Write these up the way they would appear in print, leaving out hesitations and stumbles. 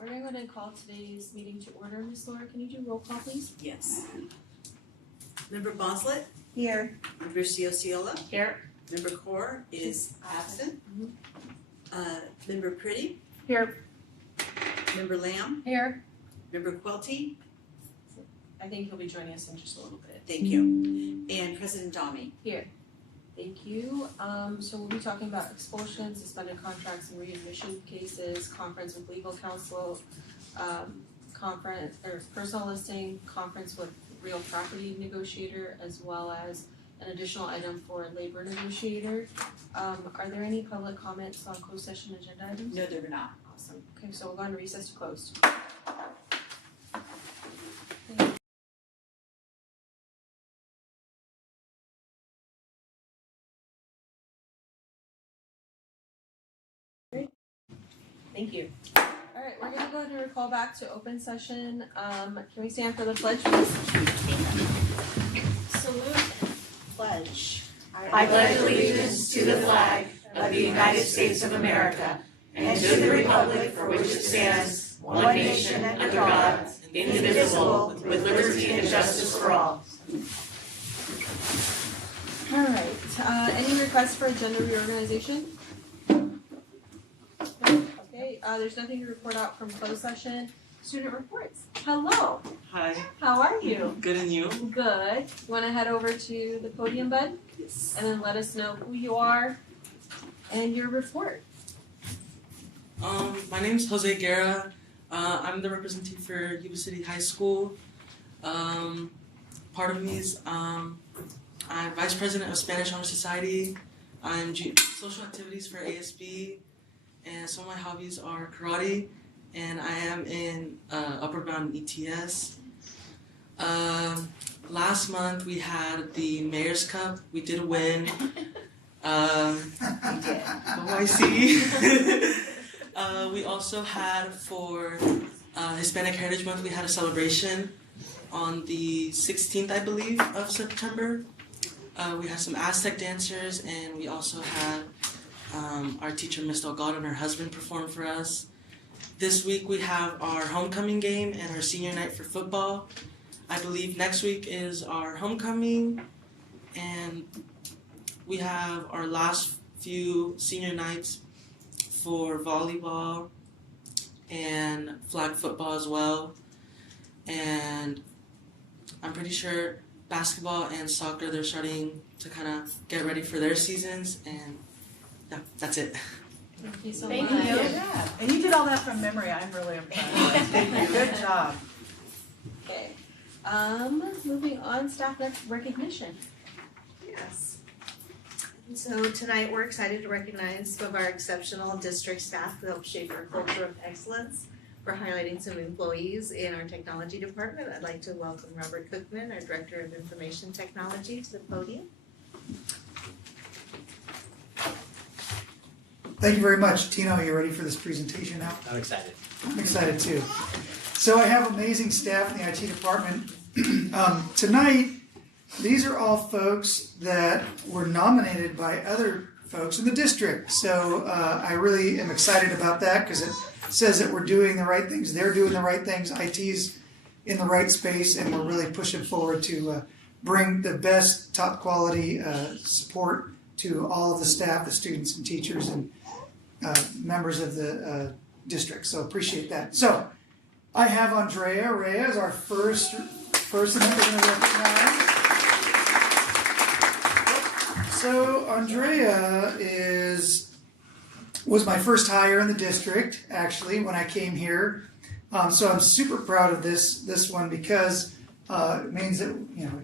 we're going to go ahead and call today's meeting to order. Ms. Laura, can you do roll call, please? Yes. Member Boslett? Here. Member Ciociola? Here. Member Core is absent. Member Pretty? Here. Member Lamb? Here. Member Quelty? I think he'll be joining us in just a little bit. Thank you. And President Dami? Here. Thank you. So we'll be talking about expulsion, suspended contracts, and readmission cases, conference with legal counsel, conference or personal listing, conference with real property negotiator, as well as an additional item for labor negotiator. Are there any public comments on closed session agenda items? No, there were not. Awesome. Okay, so we'll go into recess to closed. Thank you. All right, we're going to go ahead and recall back to open session. Can we stand for the pledge, please? Salute and pledge. I pledge allegiance to the flag of the United States of America and to the republic for which it stands, one nation under God, indivisible, with liberty and justice for all. All right, any requests for agenda reorganization? Okay, there's nothing to report out from closed session. Student reports. Hello. Hi. How are you? Good, and you? Good. You want to head over to the podium, bud? Yes. And then let us know who you are and your report. My name is Jose Guerra. I'm the representative for Yuba City High School. Part of me is I'm vice president of Spanish Honor Society. I'm social activities for ASB, and some of my hobbies are karate. And I am in Upper Bound ETS. Last month we had the Mayor's Cup. We did win. YC. We also had for Hispanic Heritage Month, we had a celebration on the 16th, I believe, of September. We had some Aztec dancers, and we also had our teacher, Ms. Delgado, and her husband perform for us. This week we have our homecoming game and our senior night for football. I believe next week is our homecoming, and we have our last few senior nights for volleyball and flag football as well. And I'm pretty sure basketball and soccer, they're starting to kind of get ready for their seasons, and yeah, that's it. Thank you so Thank much. you. Yeah. And you did all that from memory. I'm really impressed. Good job. Okay. Moving on, staff recognition. Yes. And so tonight we're excited to recognize some of our exceptional district staff who help shape our culture of excellence. We're highlighting some employees in our technology department. I'd like to welcome Robert Cookman, our Director of Information Technology, to the podium. Thank you very much. Tino, are you ready for this presentation now? I'm excited. I'm excited too. So I have amazing staff in the IT department. Tonight, these are all folks that were nominated by other folks in the district. So I really am excited about that because it says that we're doing the right things. They're doing the right things. IT's in the right space, and we're really pushing forward to bring the best, top quality support to all of the staff, the students and teachers, and members of the district. So appreciate that. So I have Andrea Rea as our first person that we're going to recognize. So Andrea was my first hire in the district, actually, when I came here. So I'm super proud of this one because it means that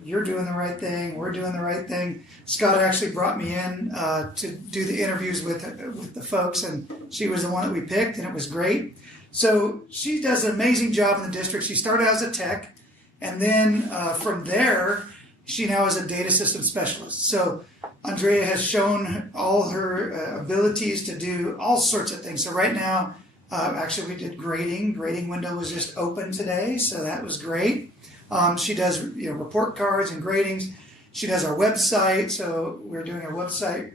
you're doing the right thing, we're doing the right thing. Scott actually brought me in to do the interviews with the folks, and she was the one that we picked, and it was great. So she does an amazing job in the district. She started as a tech, and then from there, she now is a data system specialist. So Andrea has shown all her abilities to do all sorts of things. So right now, actually we did grading. Grading window was just open today, so that was great. She does report cards and gradings. She does our website, so we're doing our website.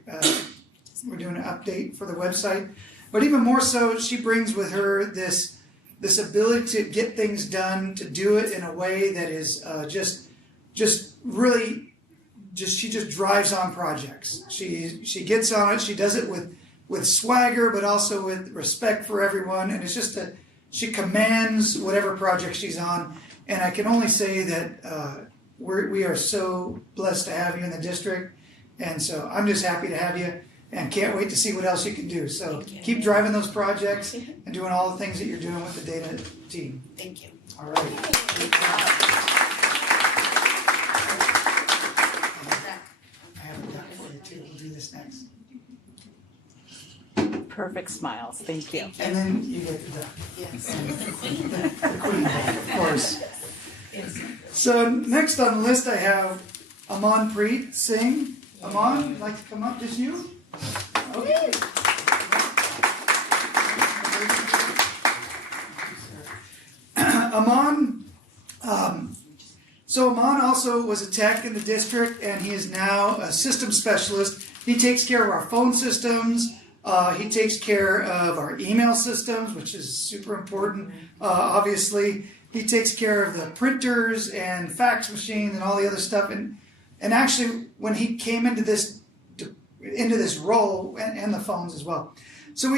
We're doing an update for the website. But even more so, she brings with her this this ability to get things done, to do it in a way that is just really, she just drives on projects. She gets on it. She does it with swagger, but also with respect for everyone. And it's just she commands whatever project she's on. And I can only say that we are so blessed to have you in the district. And so I'm just happy to have you and can't wait to see what else you can do. So keep driving those projects and doing all the things that you're doing with the data team. Thank you. All right. Good job. I have a duck for you too. We'll do this next. Perfect smiles, thank you. And then you get the duck. Yes. And the queen duck, of course. So next on the list I have Amanpreet Singh. Aman, would like to come up? Just you? Okay. Aman, so Aman also was a tech in the district, and he is now a system specialist. He takes care of our phone systems. He takes care of our email systems, which is super important. Obviously, he takes care of the printers and fax machines and all the other stuff. And actually, when he came into this role, and the phones as well, so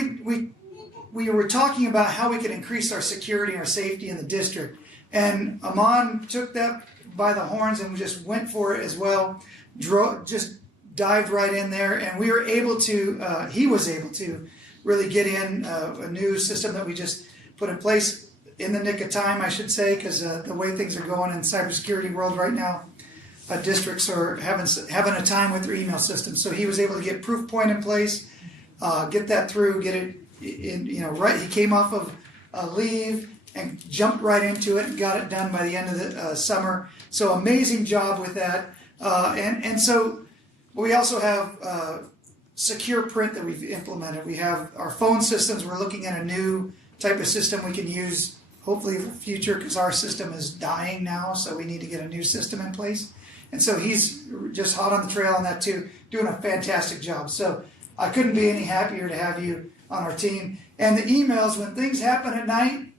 we were talking about how we could increase our security and our safety in the district. And Aman took that by the horns and just went for it as well. Just dived right in there, and we were able to. He was able to really get in a new system that we just put in place in the nick of time, I should say, because the way things are going in cybersecurity world right now, districts are having a time with their email system. So he was able to get Proofpoint in place, get that through, get it in, right. He came off of leave and jumped right into it and got it done by the end of the summer. So amazing job with that. And so we also have secure print that we've implemented. We have our phone systems. We're looking at a new type of system we can use hopefully in the future, because our system is dying now, so we need to get a new system in place. And so he's just hot on the trail on that too, doing a fantastic job. So I couldn't be any happier to have you on our team. And the emails, when things happen at night,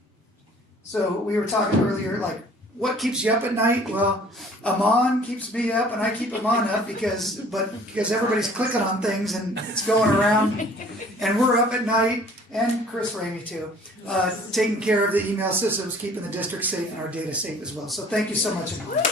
so we were talking earlier, like, what keeps you up at night? Well, Aman keeps me up, and I keep Aman up because everybody's clicking on things and it's going around, and we're up at night, and Chris Ramey too, taking care of the email systems, keeping the district safe and our data safe as well. So thank you so much, Aman.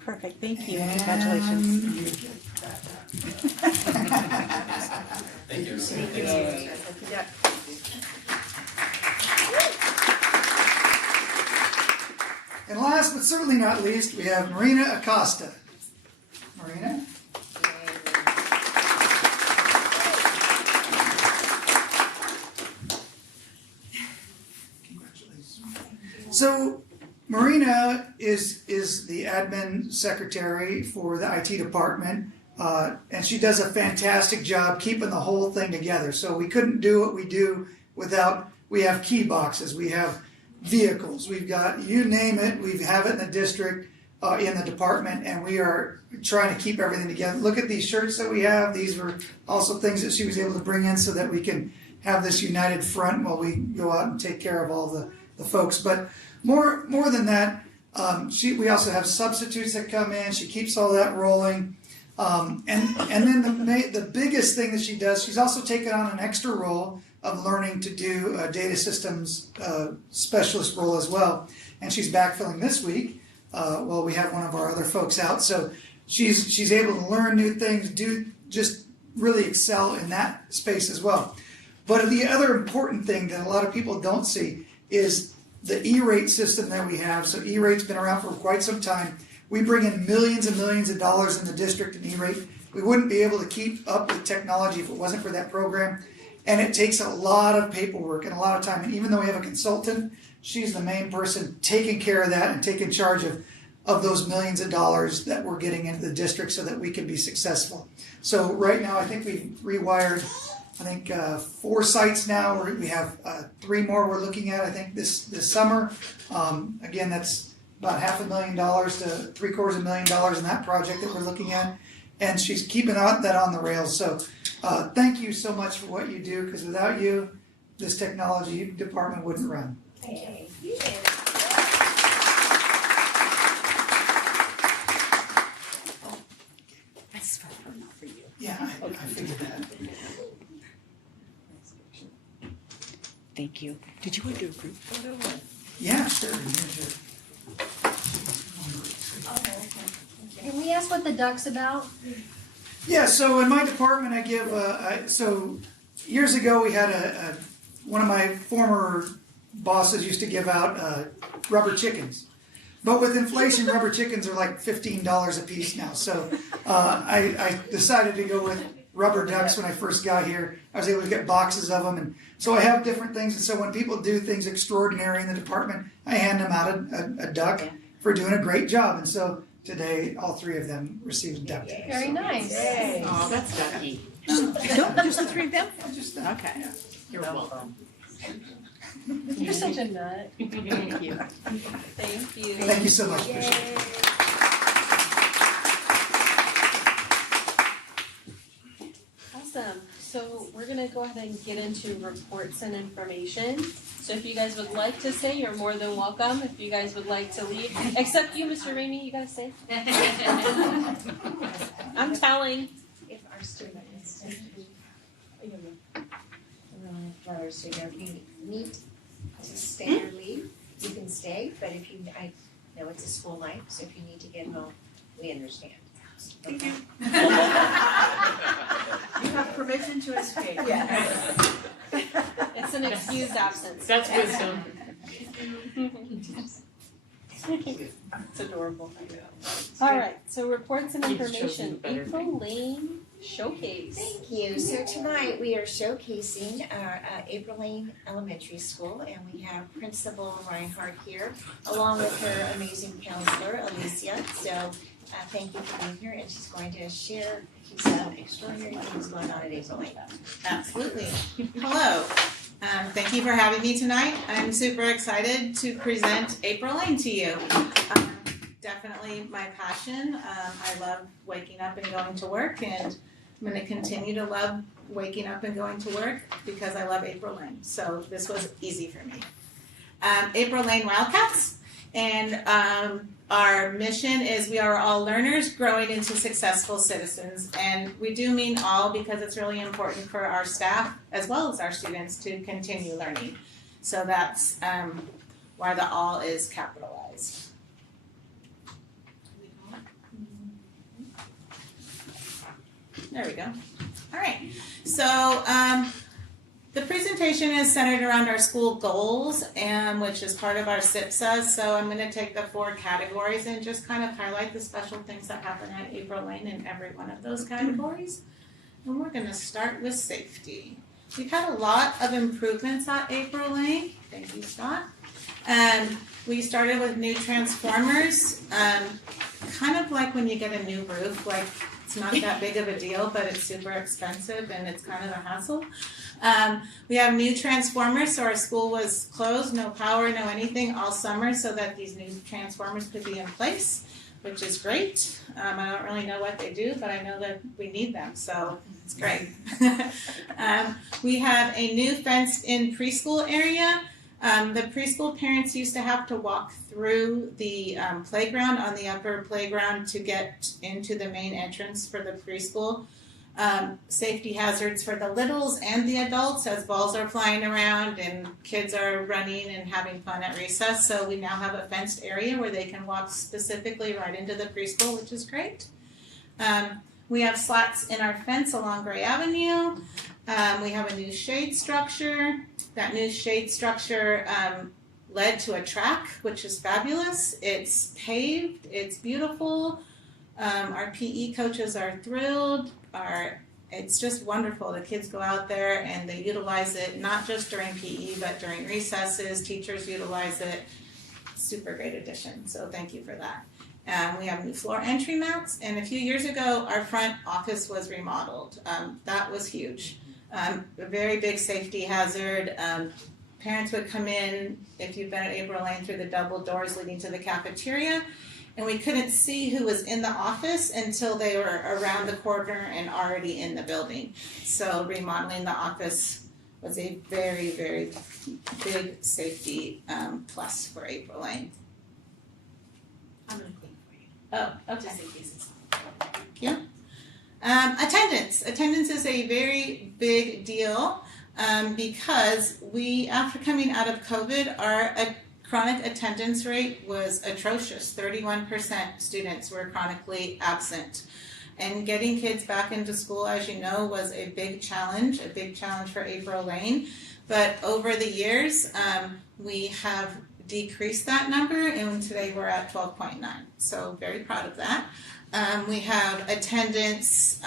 Perfect, thank you, congratulations. Thank you. Yeah. And last but certainly not least, we have Marina Acosta. Marina? Congratulations. So Marina is the admin secretary for the IT department, and she does a fantastic job keeping the whole thing together. So we couldn't do what we do without, we have key boxes, we have vehicles, we've got, you name it, we have it in the district, in the department, and we are trying to keep everything together. Look at these shirts that we have. These were also things that she was able to bring in so that we can have this united front while we go out and take care of all the folks. But more than that, we also have substitutes that come in. She keeps all that rolling. And then the biggest thing that she does, she's also taken on an extra role of learning to do a data systems specialist role as well. And she's backfilling this week while we have one of our other folks out. So she's able to learn new things, just really excel in that space as well. But the other important thing that a lot of people don't see is the E-rate system that we have. So E-rate's been around for quite some time. We bring in millions and millions of dollars in the district in E-rate. We wouldn't be able to keep up with technology if it wasn't for that program. And it takes a lot of paperwork and a lot of time. And even though we have a consultant, she's the main person taking care of that and taking charge of those millions of dollars that we're getting into the district so that we can be successful. So right now, I think we've rewired, 4 sites now. We have 3 more we're looking at, I think, this summer. Again, that's about $500,000 to $750,000 in that project that we're looking at, and she's keeping that on the rails. So thank you so much for what you do, because without you, this technology department wouldn't run. Thank you. That's for her, not for you. Yeah, I figured that. Thank you. Did you want to do a group photo? Yeah, sure. Can we ask what the duck's about? Yeah, so in my department, I give. So years ago, we had one of my former bosses used to give out rubber chickens, but with inflation, rubber chickens are like $15 a piece now. So I decided to go with rubber ducks when I first got here. I was able to get boxes of them, and so I have different things. And so when people do things extraordinary in the department, I hand them out a duck for doing a great job. And so today, all three of them received a duck. Very nice. Yay. Oh, that's ducky. Just the three of them? Just Okay. You're welcome. You're such a nut. Thank you. Thank you. Thank you so much, Bishop. Awesome. So we're gonna go ahead and get into reports and information. So if you guys would like to stay, you're more than welcome. If you guys would like to leave, except you, Mr. Ramey, you gotta stay. I'm telling. If our students, brothers, if you need to stay or leave, you can stay, but if you, I know it's a school life, so if you need to get home, we understand. Thank you. You have permission to escape. Yes. It's an excused absence. That's wisdom. It's adorable. All right, so reports and Keeps information. choosing the better April Lane Showcase. Thank you. So tonight we are showcasing our April Lane Elementary School, and we have Principal Reinhardt here, along with her amazing counselor, Alicia. So thank you for being here, and she's going to share some extraordinary things going on at April Lane. Absolutely. Hello. Thank you for having me tonight. I'm super excited to present April Lane to you. Definitely my passion. I love waking up and going to work, and I'm going to continue to love waking up and going to work because I love April Lane. So this was easy for me. April Lane Wildcats, and our mission is we are all learners growing into successful citizens, and we do mean all because it's really important for our staff as well as our students to continue learning. So that's why the all is capitalized. There we go. All right. So the presentation is centered around our school goals, which is part of our SIPSA. So I'm going to take the 4 categories and just kind of highlight the special things that happen at April Lane in every one of those categories. And we're going to start with safety. We've had a lot of improvements at April Lane. Thank you, Scott. We started with new transformers, kind of like when you get a new roof, like it's not that big of a deal, but it's super expensive and it's kind of a hassle. We have new transformers, so our school was closed, no power, no anything all summer, so that these new transformers could be in place, which is great. I don't really know what they do, but I know that we need them, so it's great. We have a new fenced-in preschool area. The preschool parents used to have to walk through the playground on the upper playground to get into the main entrance for the preschool. Safety hazards for the littles and the adults as balls are flying around and kids are running and having fun at recess. So we now have a fenced area where they can walk specifically right into the preschool, which is great. We have slats in our fence along Gray Avenue. We have a new shade structure. That new shade structure led to a track, which is fabulous. It's paved, it's beautiful. Our PE coaches are thrilled. It's just wonderful. The kids go out there and they utilize it, not just during PE, but during recesses. Teachers utilize it. Super great addition, so thank you for that. We have new floor entry mats, and a few years ago, our front office was remodeled. That was huge. A very big safety hazard. parents would come in, if you've been at April Lane, through the double doors leading to the cafeteria, and we couldn't see who was in the office until they were around the corner and already in the building. So remodeling the office was a very, very big safety plus for April Lane. I'm gonna clean for you, Oh, okay. just in case it's. Attendance. Attendance is a very big deal because we, after coming out of COVID, our chronic attendance rate was atrocious. 31% students were chronically absent. And getting kids back into school, as you know, was a big challenge for April Lane. But over the years, we have decreased that number, and today we're at 12.9. So very proud of that. We have attendance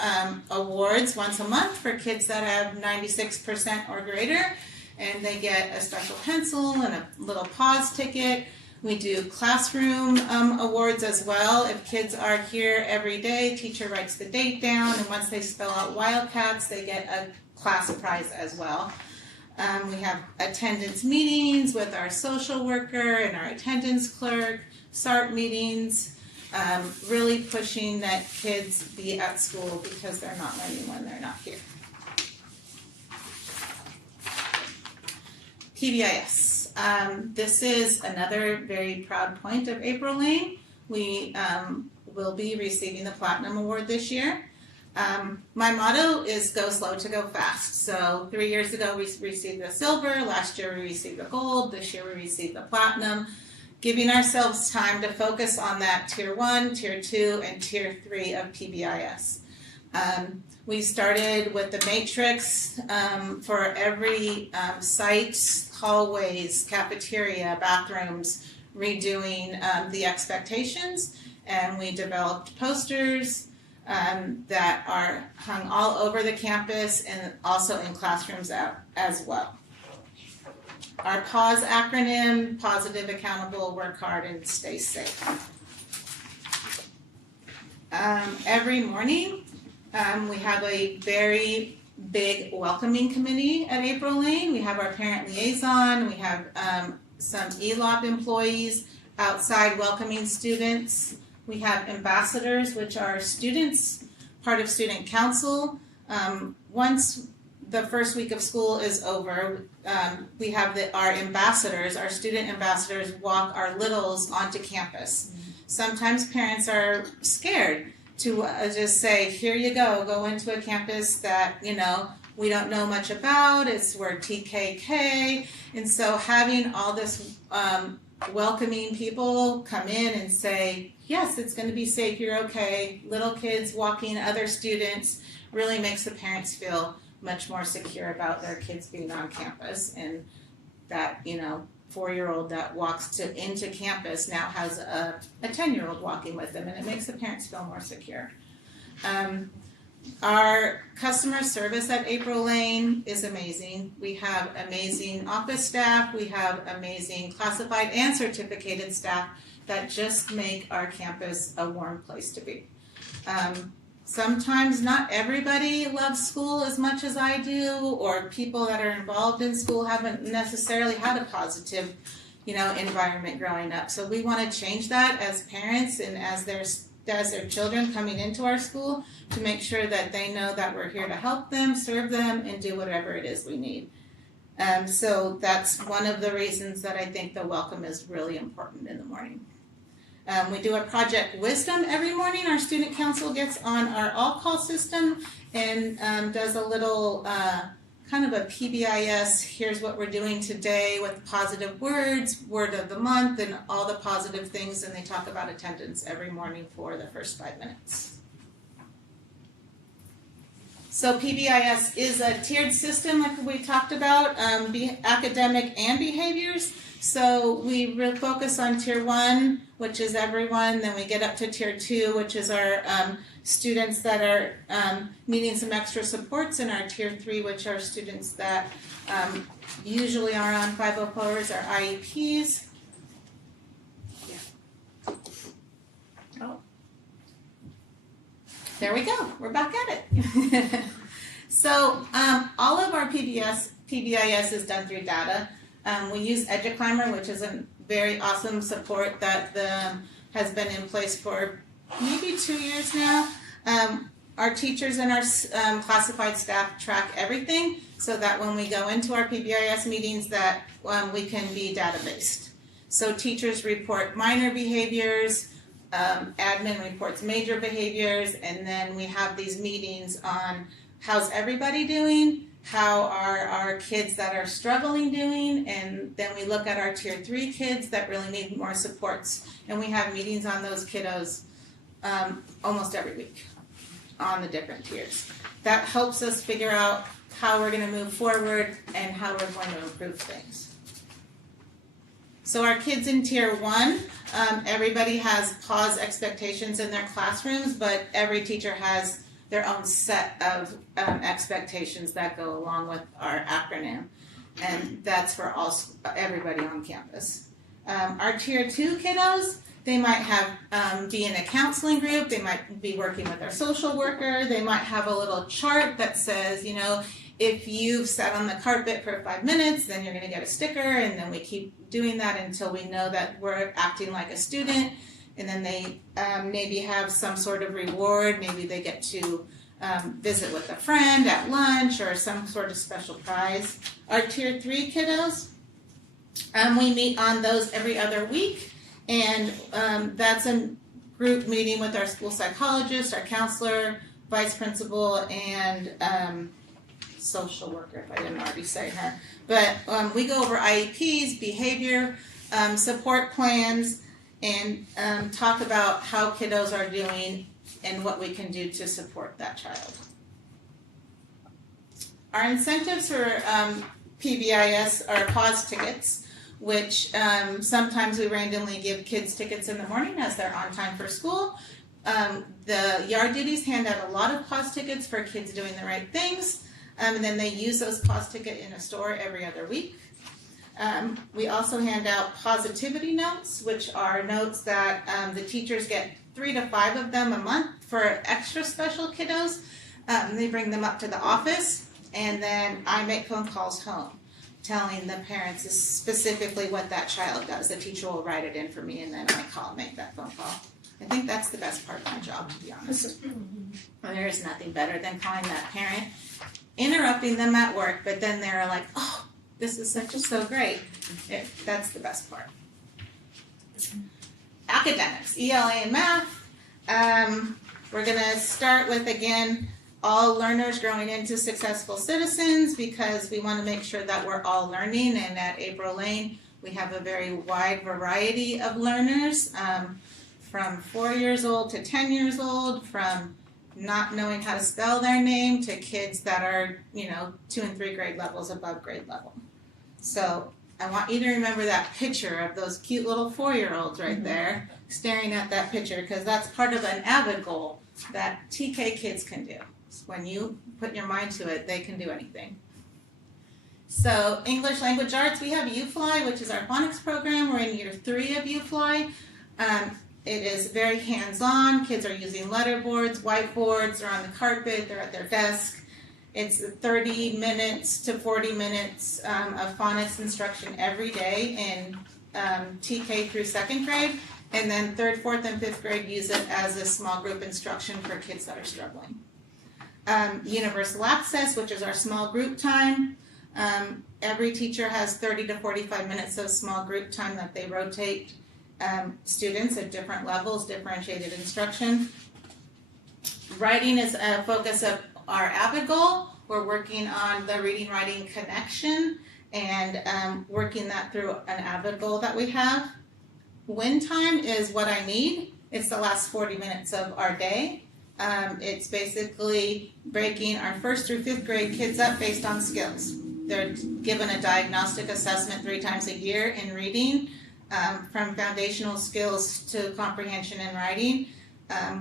awards once a month for kids that have 96% or greater, and they get a special pencil and a little pause ticket. We do classroom awards as well. If kids are here every day, teacher writes the date down, and once they spell out Wildcats, they get a class prize as well. We have attendance meetings with our social worker and our attendance clerk, SART meetings, really pushing that kids be at school because they're not learning when they're not here. PBIS. This is another very proud point of April Lane. We will be receiving the Platinum Award this year. My motto is go slow to go fast. So 3 years ago we received the silver, last year we received the gold, this year we received the platinum, giving ourselves time to focus on that tier 1, tier 2, and tier 3 of PBIS. We started with the matrix for every site, hallways, cafeteria, bathrooms, redoing the expectations, and we developed posters that are hung all over the campus and also in classrooms as well. Our PAUSE acronym, positive, accountable, work hard, and stay safe. Every morning, we have a very big welcoming committee at April Lane. We have our parent liaison, we have some ELOP employees outside welcoming students. We have ambassadors, which are students, part of student council. Once the first week of school is over, we have our ambassadors, our student ambassadors walk our littles onto campus. Sometimes parents are scared to just say, here you go into a campus that, we don't know much about, we're TKK. And so having all this welcoming people come in and say, yes, it's going to be safe, you're okay, little kids walking other students really makes the parents feel much more secure about their kids being on campus, and that 4-year-old that walks into campus now has a 10-year-old walking with them, and it makes the parents feel more secure. Our customer service at April Lane is amazing. We have amazing office staff, we have amazing classified and certificated staff that just make our campus a warm place to be. Sometimes not everybody loves school as much as I do, or people that are involved in school haven't necessarily had a positive, environment growing up. So we want to change that as parents and as their children coming into our school, to make sure that they know that we're here to help them, serve them, and do whatever it is we need. So that's one of the reasons that I think the welcome is really important in the morning. We do a Project Wisdom every morning. Our student council gets on our all-call system and does a little kind of a PBIS, here's what we're doing today with positive words, word of the month, and all the positive things, and they talk about attendance every morning for the first 5 minutes. So PBIS is a tiered system like we talked about, academic and behaviors. So we really focus on tier 1, which is everyone, then we get up to tier 2, which is our students that are needing some extra supports, and our tier 3, which are students that usually are on 504s or IEPs. Oh. There we go, we're back at it. So all of our PBIS is done through data. We use EduClimber, which is a very awesome support that has been in place for maybe 2 years now. Our teachers and our classified staff track everything so that when we go into our PBIS meetings that we can be data-based. So teachers report minor behaviors, admin reports major behaviors, and then we have these meetings on how's everybody doing, how are our kids that are struggling doing, and then we look at our tier 3 kids that really need more supports. And we have meetings on those kiddos almost every week on the different tiers. That helps us figure out how we're going to move forward and how we're going to improve things. So our kids in tier 1, everybody has pause expectations in their classrooms, but every teacher has their own set of expectations that go along with our acronym, and that's for everybody on campus. Our tier 2 kiddos, they might have be in a counseling group, they might be working with their social worker, they might have a little chart that says, you know, if you've sat on the carpet for 5 minutes, then you're going to get a sticker, and then we keep doing that until we know that we're acting like a student. And then they maybe have some sort of reward. Maybe they get to visit with a friend at lunch or some sort of special prize. Our tier 3 kiddos, we meet on those every other week, and that's a group meeting with our school psychologist, our counselor, vice principal, and social worker, if I didn't already say her. But we go over IEPs, behavior, support plans, and talk about how kiddos are doing and what we can do to support that child. Our incentives for PBIS are pause tickets, which sometimes we randomly give kids tickets in the morning as they're on time for school. The yard duties hand out a lot of pause tickets for kids doing the right things, and then they use those pause tickets in a store every other week. We also hand out positivity notes, which are notes that the teachers get 3 to 5 of them a month for extra special kiddos. They bring them up to the office, and then I make phone calls home telling the parents specifically what that child does. The teacher will write it in for me, and then I make that phone call. I think that's the best part of my job, to be honest. There is nothing better than calling that parent, interrupting them at work, but then they're like, oh, this is so great. That's the best part. Academics, ELA and math. We're going to start with, again, all learners growing into successful citizens, because we want to make sure that we're all learning. And at April Lane, we have a very wide variety of learners, from 4 years old to 10 years old, from not knowing how to spell their name to kids that are, 2 and 3 grade levels above grade level. So I want you to remember that picture of those cute little 4-year-olds right there, staring at that picture, because that's part of an AVID goal that TK kids can do. When you put your mind to it, they can do anything. So English Language Arts, we have UFly, which is our phonics program. We're in year 3 of UFly. It is very hands-on. Kids are using letterboards, whiteboards, they're on the carpet, they're at their desk. It's 30 minutes to 40 minutes of phonics instruction every day in TK through 2nd grade. And then 3rd, 4th, and 5th grade use it as a small group instruction for kids that are struggling. Universal Access, which is our small group time. Every teacher has 30 to 45 minutes of small group time that they rotate students at different levels, differentiated instruction. Writing is a focus of our AVID goal. We're working on the reading writing connection and working that through an AVID goal that we have. Win time is what I need. It's the last 40 minutes of our day. It's basically breaking our 1st through 5th grade kids up based on skills. They're given a diagnostic assessment 3 times a year in reading, from foundational skills to comprehension and writing.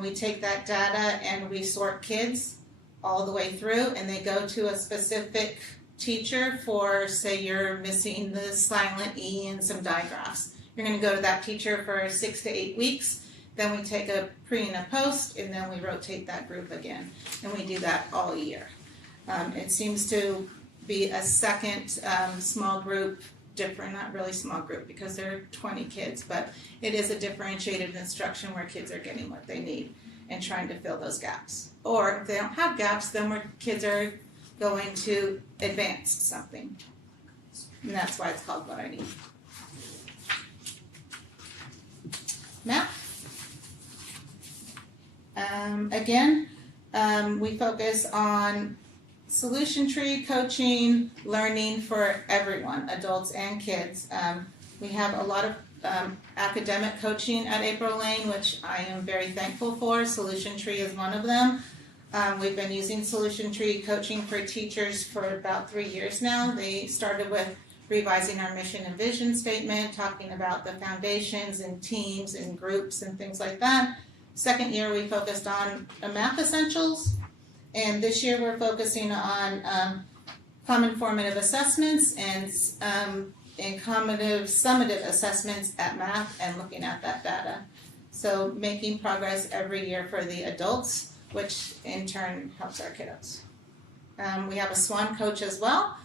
We take that data and we sort kids all the way through, and they go to a specific teacher for, say you're missing the silent E and some digraphs. You're going to go to that teacher for 6 to 8 weeks. Then we take a pre and a post, and then we rotate that group again. And we do that all year. It seems to be a second small group different, not really small group because there are 20 kids, but it is a differentiated instruction where kids are getting what they need and trying to fill those gaps. Or if they don't have gaps, then where kids are going to advance something. And that's why it's called What I Need. Math. Again, we focus on solution tree coaching, learning for everyone, adults and kids. We have a lot of academic coaching at April Lane, which I am very thankful for. Solution Tree is one of them. We've been using Solution Tree coaching for teachers for about 3 years now. They started with revising our mission and vision statement, talking about the foundations and teams and groups and things like that. Second year, we focused on math essentials. And this year, we're focusing on common formative assessments and summative assessments at math and looking at that data. So making progress every year for the adults, which in turn helps our kiddos. We have a SWAN coach as well.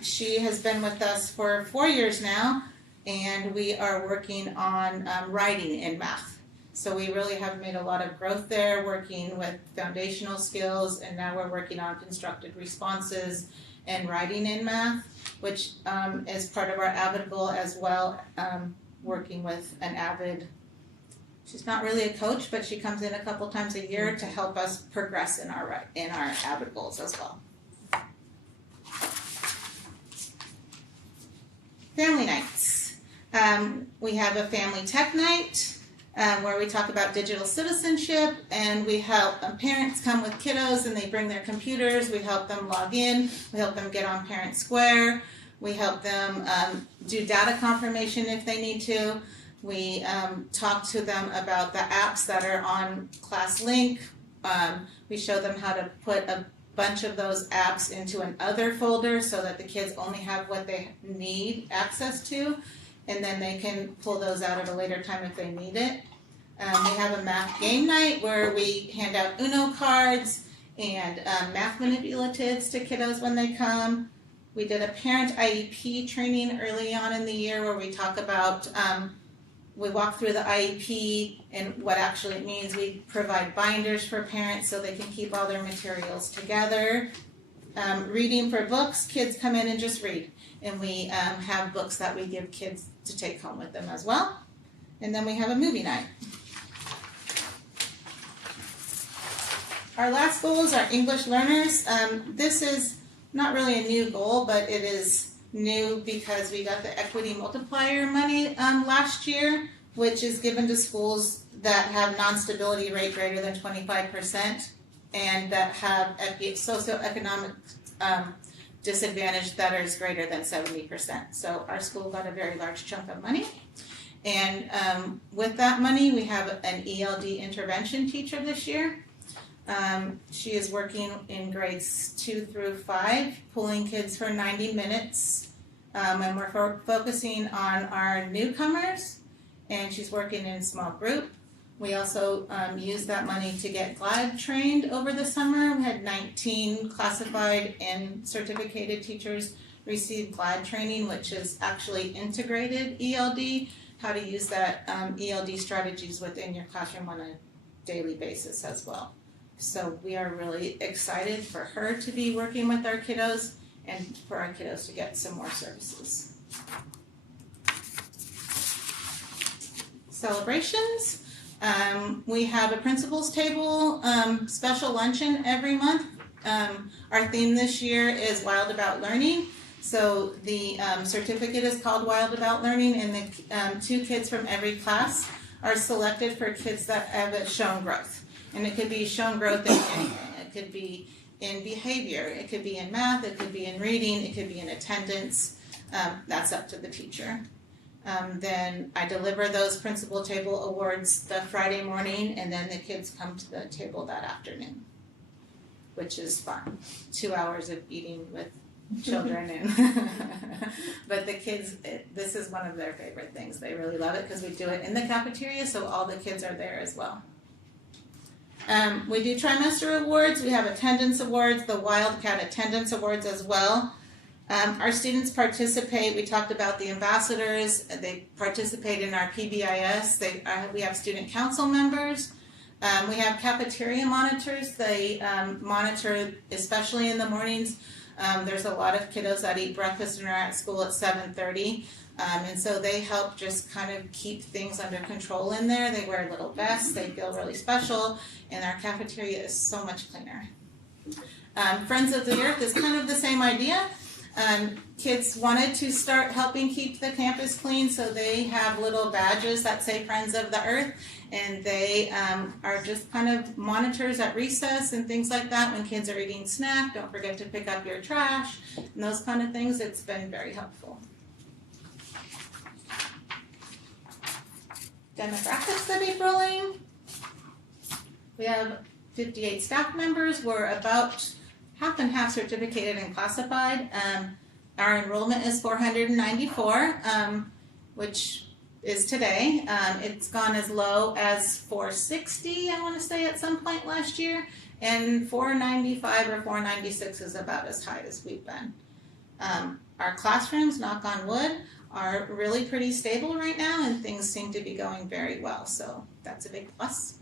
She has been with us for 4 years now, and we are working on writing in math. So we really have made a lot of growth there, working with foundational skills, and now we're working on constructed responses and writing in math, which is part of our AVID goal as well, working with an AVID. She's not really a coach, but she comes in a couple times a year to help us progress in our AVID goals as well. Family nights. We have a family tech night where we talk about digital citizenship, and we help parents come with kiddos and they bring their computers. We help them log in. We help them get on Parent Square. We help them do data confirmation if they need to. We talk to them about the apps that are on ClassLink. We show them how to put a bunch of those apps into an other folder so that the kids only have what they need access to, and then they can pull those out at a later time if they need it. We have a math game night where we hand out Uno cards and math manipulatives to kiddos when they come. We did a parent IEP training early on in the year where we talk about, we walk through the IEP and what actually it means. We provide binders for parents so they can keep all their materials together. Reading for books, kids come in and just read. And we have books that we give kids to take home with them as well. And then we have a movie night. Our last goal is our English learners. This is not really a new goal, but it is new because we got the equity multiplier money last year, which is given to schools that have non-stability rate greater than 25% and that have socioeconomic disadvantage that is greater than 70%. So our school got a very large chunk of money. And with that money, we have an ELD intervention teacher this year. She is working in grades 2 through 5, pulling kids for 90 minutes. And we're focusing on our newcomers, and she's working in a small group. We also used that money to get GLAD trained over the summer. We had 19 classified and certificated teachers receive GLAD training, which is actually integrated ELD, how to use that ELD strategies within your classroom on a daily basis as well. So we are really excited for her to be working with our kiddos and for our kiddos to get some more services. Celebrations. We have a principals table special luncheon every month. Our theme this year is Wild About Learning. So the certificate is called Wild About Learning, and the 2 kids from every class are selected for kids that have shown growth. And it could be shown growth in anything. It could be in behavior, it could be in math, it could be in reading, it could be in attendance. That's up to the teacher. Then I deliver those principal table awards the Friday morning, and then the kids come to the table that afternoon, which is fun. 2 hours of eating with children, and but the kids, this is one of their favorite things. They really love it because we do it in the cafeteria, so all the kids are there as well. We do trimester awards. We have attendance awards, the Wildcat attendance awards as well. Our students participate, we talked about the ambassadors, they participate in our PBIS, we have student council members, we have cafeteria monitors, they monitor, especially in the mornings. There's a lot of kiddos that eat breakfast and are at school at 7:30. And so they help just kind of keep things under control in there. They wear little vests, they feel really special, and our cafeteria is so much cleaner. Friends of the Earth is kind of the same idea. Kids wanted to start helping keep the campus clean, so they have little badges that say Friends of the Earth, and they are just kind of monitors at recess and things like that. When kids are eating snack, don't forget to pick up your trash, and those kind of things. It's been very helpful. Demographics of Aprilling. We have 58 staff members. We're about half and half certificated and classified. Our enrollment is 494, which is today. It's gone as low as 460, I want to say, at some point last year, and 495 or 496 is about as high as we've been. Our classrooms, knock on wood, are really pretty stable right now, and things seem to be going very well, so that's a big plus.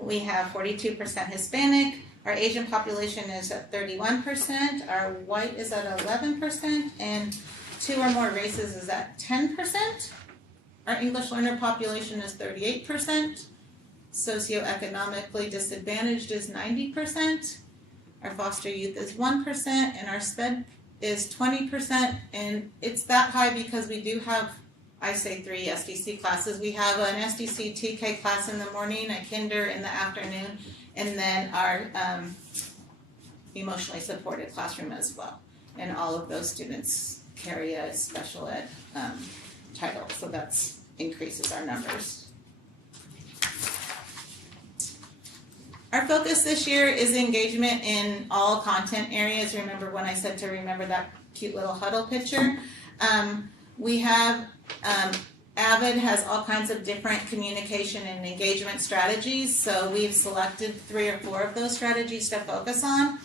We have 42% Hispanic. Our Asian population is at 31%. Our white is at 11%, and 2 or more races is at 10%. Our English learner population is 38%. Socioeconomically disadvantaged is 90%. Our foster youth is 1%, and our SPED is 20%, and it's that high because we do have, I say, 3 SDC classes. We have an SDC TK class in the morning, a kinder in the afternoon, and then our emotionally supported classroom as well. And all of those students carry a special ed title, so that increases our numbers. Our focus this year is engagement in all content areas. Remember when I said to remember that cute little huddle picture? We have Avid has all kinds of different communication and engagement strategies, so we've selected 3 or 4 of those strategies to focus on.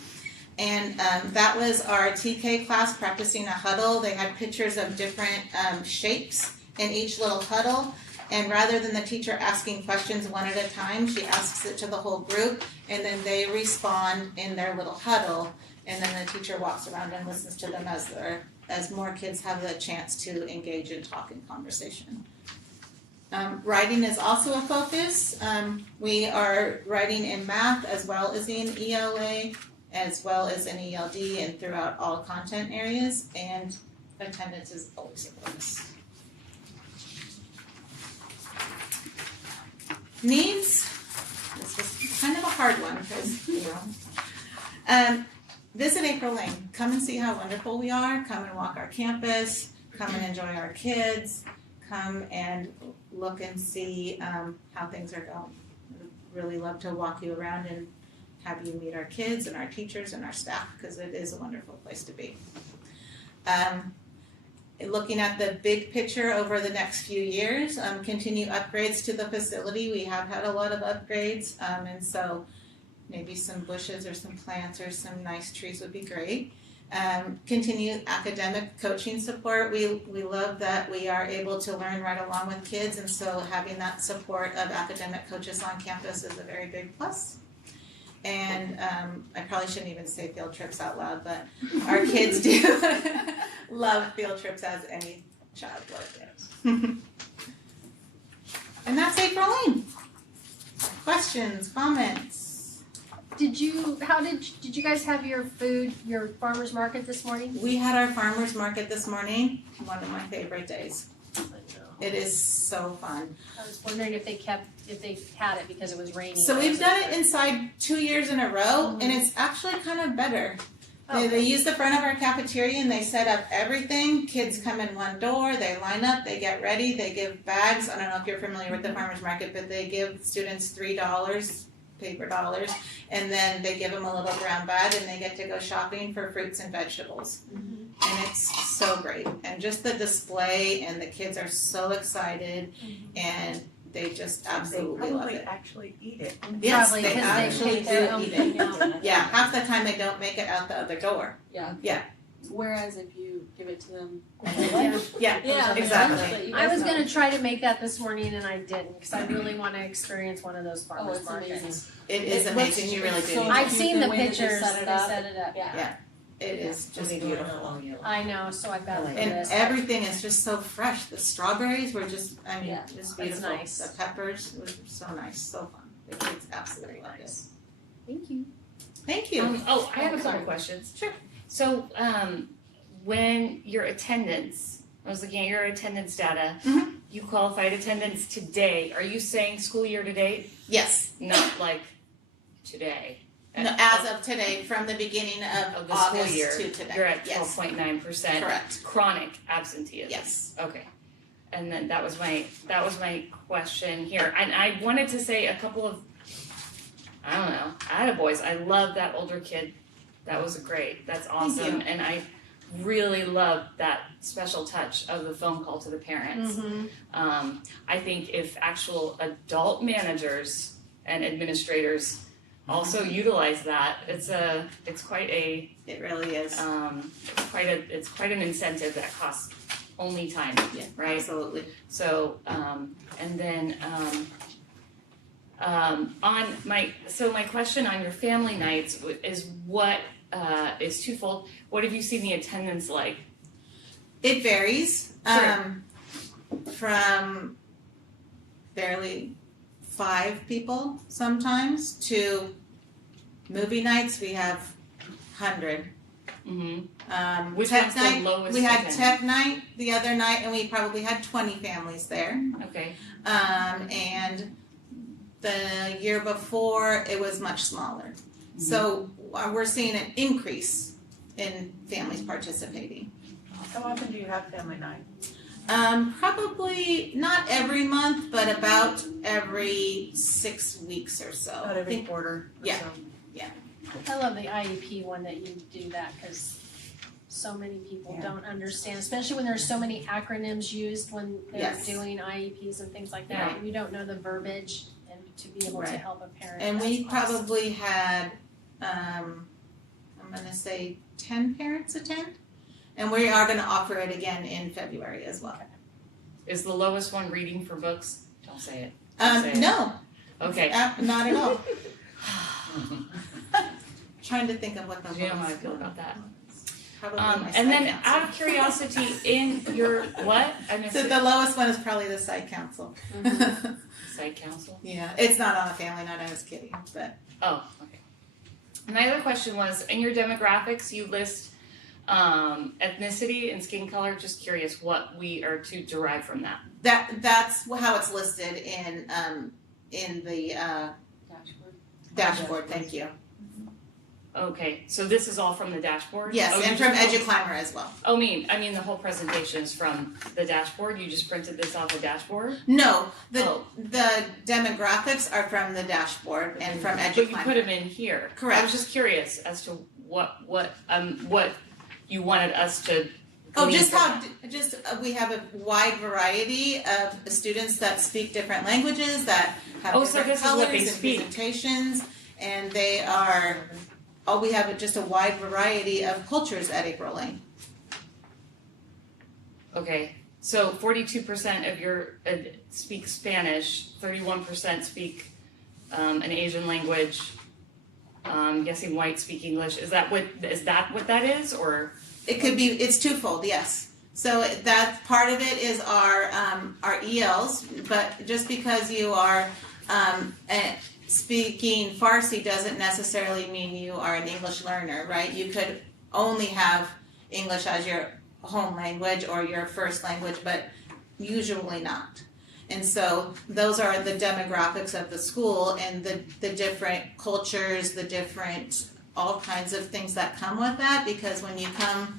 And that was our TK class, practicing a huddle. They had pictures of different shapes in each little huddle. And rather than the teacher asking questions one at a time, she asks it to the whole group, and then they respond in their little huddle. And then the teacher walks around and listens to them as more kids have the chance to engage in talk and conversation. Writing is also a focus. We are writing in math as well as in ELA, as well as in ELD and throughout all content areas, and attendance is always a bonus. Needs, this was kind of a hard one because, visit April Lane. Come and see how wonderful we are. Come and walk our campus. Come and enjoy our kids. Come and look and see how things are going. We'd really love to walk you around and have you meet our kids and our teachers and our staff, because it is a wonderful place to be. Looking at the big picture over the next few years, continue upgrades to the facility. We have had a lot of upgrades, and so maybe some bushes or some plants or some nice trees would be great. Continue academic coaching support. We love that we are able to learn right along with kids, and so having that support of academic coaches on campus is a very big plus. And I probably shouldn't even say field trips out loud, but our kids do love field trips, as any child would. And that's April Lane. Questions, comments? Did you guys have your farmer's market this morning? We had our farmer's market this morning, one of my favorite days. It is so fun. I was wondering if they had it because it was raining. So we've done it inside 2 years in a row, and it's actually kind of better. They use the front of our cafeteria and they set up everything. Kids come in one door, they line up, they get ready, they give bags. I don't know if you're familiar with the farmer's market, but they give students $3, paper dollars, and then they give them a little brown bag and they get to go shopping for fruits and vegetables. And it's so great. And just the display, and the kids are so excited, and they just absolutely love it. They actually eat it. Yes, Probably they 'cause actually they do eat it. Yeah, half the time they don't make it out the other door. Yeah. Yeah, Whereas if you give it to them. Yeah, Yeah, exactly. you I guys was know. gonna try to make that this morning and I didn't, because I really wanna experience one of those Oh, farmers it's markets. amazing. It is amazing, you really do. So need I've to. seen the way that they pictures, set they it up. set it up. Yeah. It is just beautiful. I know, so I've got to do And this. everything is just so fresh. The strawberries were just, Yeah, just that's beautiful. nice. The peppers were so nice, so fun. The kids absolutely loved it. Thank you. Thank you. I have a couple questions. Sure. So, when your attendance, I was looking at your attendance data, Mhm. you qualified attendance today. Are you saying school year to date? Yes. Not like today? No, as of today, from the beginning Of of the school August year, to today. you're at Yes. 12.9%. Correct. Chronic absenteeism. Yes. Okay. And then that was my question here. And I wanted to say a couple of, I don't know, attaboys. I love that older kid. That was great. That's awesome. you. And I really love that special touch of the phone call to the parents. Mm-hmm. I think if actual adult managers and administrators also utilize that, it's quite a It really is. it's quite an incentive that costs only time, Yeah, right? absolutely. So and then my question on your family nights is what is twofold. What have you seen the attendance like? It varies. Sure. From barely 5 people sometimes to movie nights we have 100. Mm-hmm. Which Tech one's the night, lowest we had attendance? tech night the other night and we probably had 20 families there. Okay. And the year before it was much smaller. So we're seeing an increase in families participating. How often do you have family night? Probably not every month, but about every 6 weeks or so. Not every quarter or Yeah. so? I love the IEP one that you do that, because so many people Yeah. don't understand, especially when there's so many acronyms used when they're Yes. doing IEPs and things like that. Right. You don't know the verbiage, and to be able to Right. help a parent. And we that's awesome. probably had, I'm gonna say 10 parents attend. And we are gonna offer it again in February as well. Is the lowest one reading for books? Don't say it. Say it. No, Okay. not at all. Trying to think of what the Do you know how I lowest feel one. about that? Probably my And then site out of curiosity, in your what? I missed council. So it. the lowest one is probably the site council. Site council. Yeah, it's not on a family night, I was kidding, but Oh, okay. My other question was, in your demographics, you list ethnicity and skin color. Just curious what we are to derive from that. that's how it's listed in the dashboard, thank you. Okay, so this is all from the dashboard? Yes, Oh, and you from just- EduClimber as well. I mean the whole presentation is from the dashboard. You just printed this off the dashboard. No, Oh. the demographics are from the dashboard and from But you put EduClimber. them in here. Correct. I was just curious as to what you wanted us to. Oh, glean just from how, that. just, we have a wide variety of students that speak different languages, that have Oh, so different this is what colors they and speak. presentations, and they are, we have just a wide variety of cultures at April Lane. Okay, so 42% of your speak Spanish, 31% speak an Asian language. I'm guessing white speak English. Is that what that is, or? It could be, it's twofold, yes. So that part of it is our ELs, but just because you are speaking Farsi doesn't necessarily mean you are an English learner, right? You could only have English as your home language or your first language, but usually not. And so those are the demographics of the school and the different cultures, the different, all kinds of things that come with that, because when you come,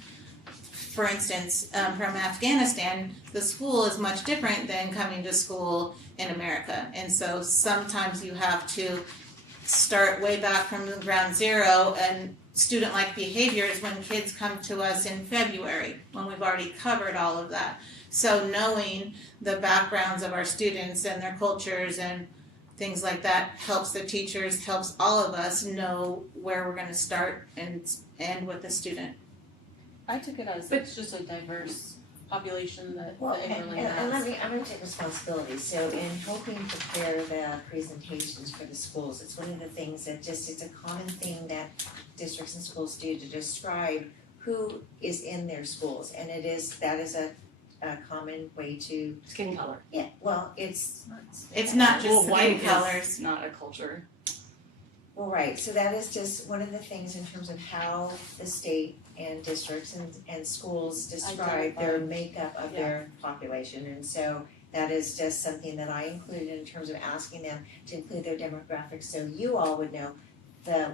for instance, from Afghanistan, the school is much different than coming to school in America. And so sometimes you have to start way back from the ground zero, and student-like behaviors when kids come to us in February, when we've already covered all of that. So knowing the backgrounds of our students and their cultures and things like that helps the teachers, helps all of us know where we're going to start and end with the student. I took it as it's just a diverse population that Well, Amberlin and has. I'm gonna take responsibility, so in helping prepare the presentations for the schools, it's one of the things that it's a common thing that districts and schools do to describe who is in their schools, and that is a common way to, Skin color. yeah, well, it's not just Well, skin white colors. is not a culture. well, right, so that is just one of the things in terms of how the state and districts and schools describe their makeup of their population, and so that is just something that I included in terms of asking them to include their demographics, so you all would know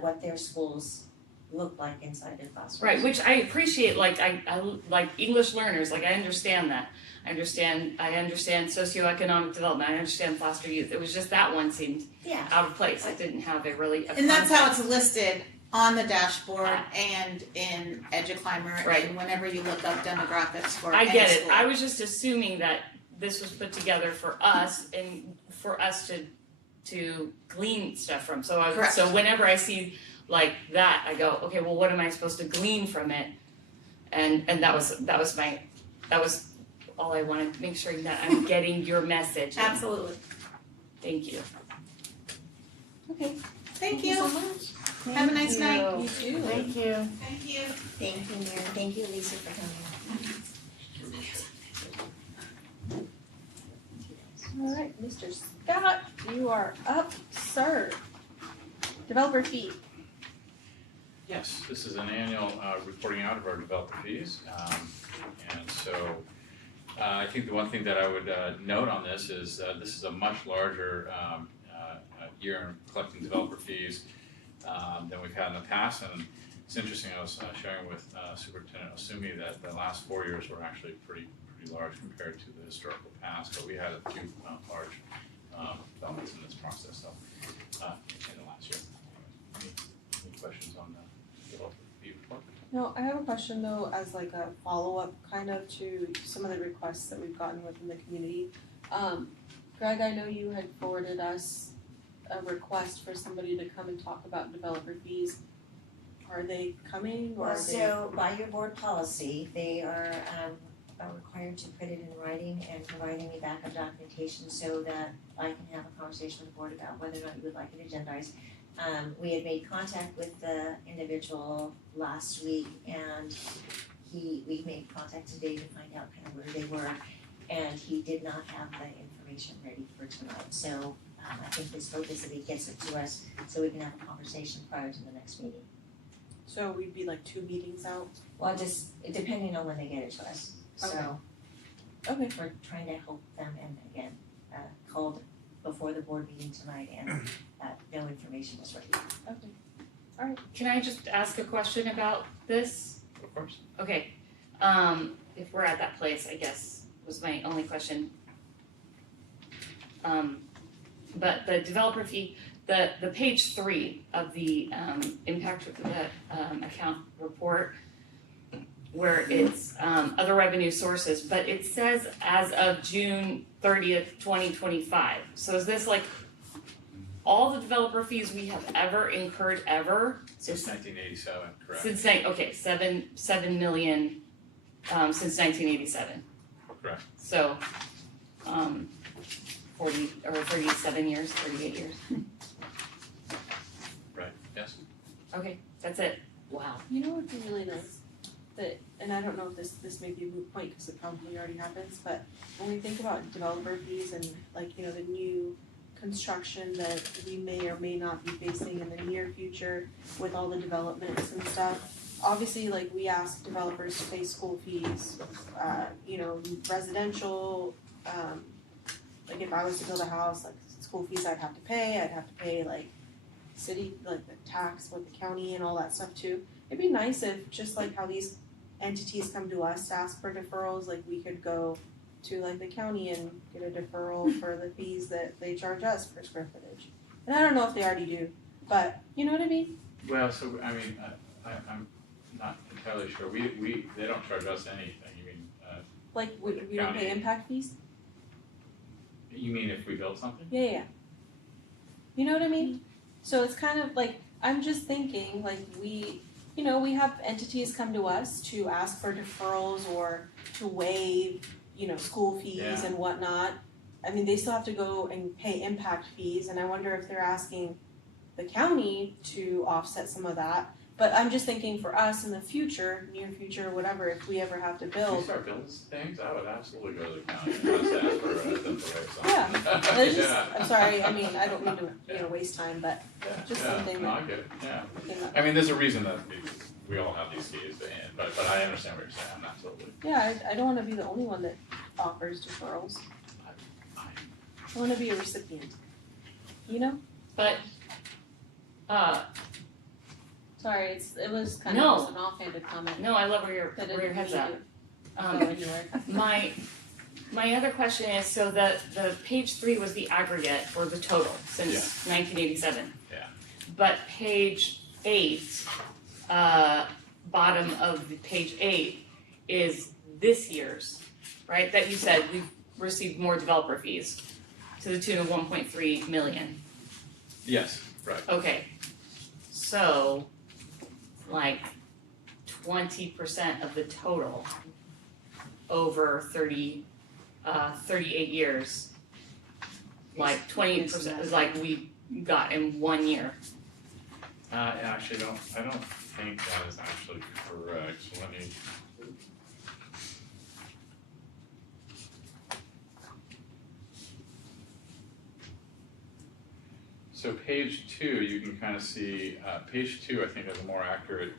what their schools look like inside their classrooms. Right, which I appreciate, like I like English learners, like I understand that. I understand socioeconomic development, I understand foster youth. It was just that one seemed Yeah. out of place. It didn't have a And that's how context. it's listed on the dashboard and in EduClimber Right. and whenever you look up demographics for I any get it. school. I was just assuming that this was put together for us and for us to glean stuff from. Correct. So whenever I see like that, I go, okay, well, what am I supposed to glean from it? And that was all I wanted to make sure that I'm getting your message. And Absolutely. thank you. Okay, Thank you. so much. Have a nice night. You too. Thank you. Thank you. Thank you, Mary, thank you, Lisa, for coming. All right, Mr. Scott, you are up, sir. Developer fee. Yes, this is an annual reporting out of our developer fees. And so I think the one thing that I would note on this is this is a much larger year in collecting developer fees than we've had in the past. And it's interesting, I was sharing with Superintendent Osumi that the last 4 years were actually pretty large compared to the historical past, but we had a few large developments in this process, so in the last year. Any questions on the developer fee report? No, I have a question though, as like a follow-up kind of to some of the requests that we've gotten within the community. Greg, I know you had forwarded us a request for somebody to come and talk about developer fees. Are they coming or Well, are they? so by your board policy, they are required to put it in writing and provide any backup documentation so that I can have a conversation with the board about whether or not you would like it agendized. We had made contact with the individual last week and we made contact today to find out kind of where they were, and he did not have the information ready for tonight. So I think his hope is that he gets it to us so we can have a conversation prior to the next meeting. So we'd be like 2 meetings out? Well, just depending on when they get it to us. So Okay. we're trying to help them, and again, called before the board meeting tonight and no information was ready. Okay. Can I just ask a question about this? Of course. Okay, if we're at that place, I guess, was my only question. But the developer fee, the page 3 of the impact of the account report, where it's other revenue sources, but it says as of June 30th, 2025. So is this like all the developer fees we have ever incurred ever? Since 1987, correct. Since, okay, 7 million since 1987. Correct. So, 40 or 37 years, 38 years. Right, yes. Okay, that's it. Wow. You know what'd be really nice? That, and I don't know if this may be a moot point because it probably already happens, but when we think about developer fees and like, you know, the new construction that we may or may not be facing in the near future with all the developments and stuff, obviously like we ask developers to pay school fees, you know, residential, like if I was to build a house, like school fees I'd have to pay like city, like the tax with the county and all that stuff too. It'd be nice if, just like how these entities come to us to ask for deferrals, like we could go to like the county and get a deferral for the fees that they charge us per square footage. And I don't know if they already do, but you know what I mean? Well, so, I mean, I'm not entirely sure. They don't charge us anything. You mean, Like we don't pay County. impact fees? you mean if we build something? Yeah. You know what I mean? So it's kind of like, I'm just thinking, like you you know, we have entities come to us to ask for deferrals or to waive, you know, school fees Yeah. and whatnot. I mean, they still have to go and pay impact fees, and I wonder if they're asking the county to offset some of that. But I'm just thinking for us in the future, near future, whatever, if we ever have to If we build. start building things, I would absolutely go to the county and ask for them to waive something. Yeah, it's just, Yeah. I'm sorry, I mean, I don't mean to, you know, waste time, but Yeah, just yeah, something no, that I get it, yeah. came up. I mean, there's a reason that we all have these fees, but I understand what you're saying, absolutely. Yeah, I don't wanna be the only one that offers deferrals. I wanna be a recipient, you know? But, Sorry, it was kind No. of just an offhanded comment. no, I love where your, That where your didn't head's mean at. to go anywhere. My other question is, so the page 3 was the aggregate or the total since 1987. Yeah. But page 8, bottom of the page 8 is this year's, right? That you said we've received more developer fees to the tune of 1.3 million. Yes, right. Okay, so like 20% of the total over 38 years, like 20% is like we got in 1 year. Actually, I don't think that is actually correct, so let me. So page 2, you can kind of see, page 2 I think has a more accurate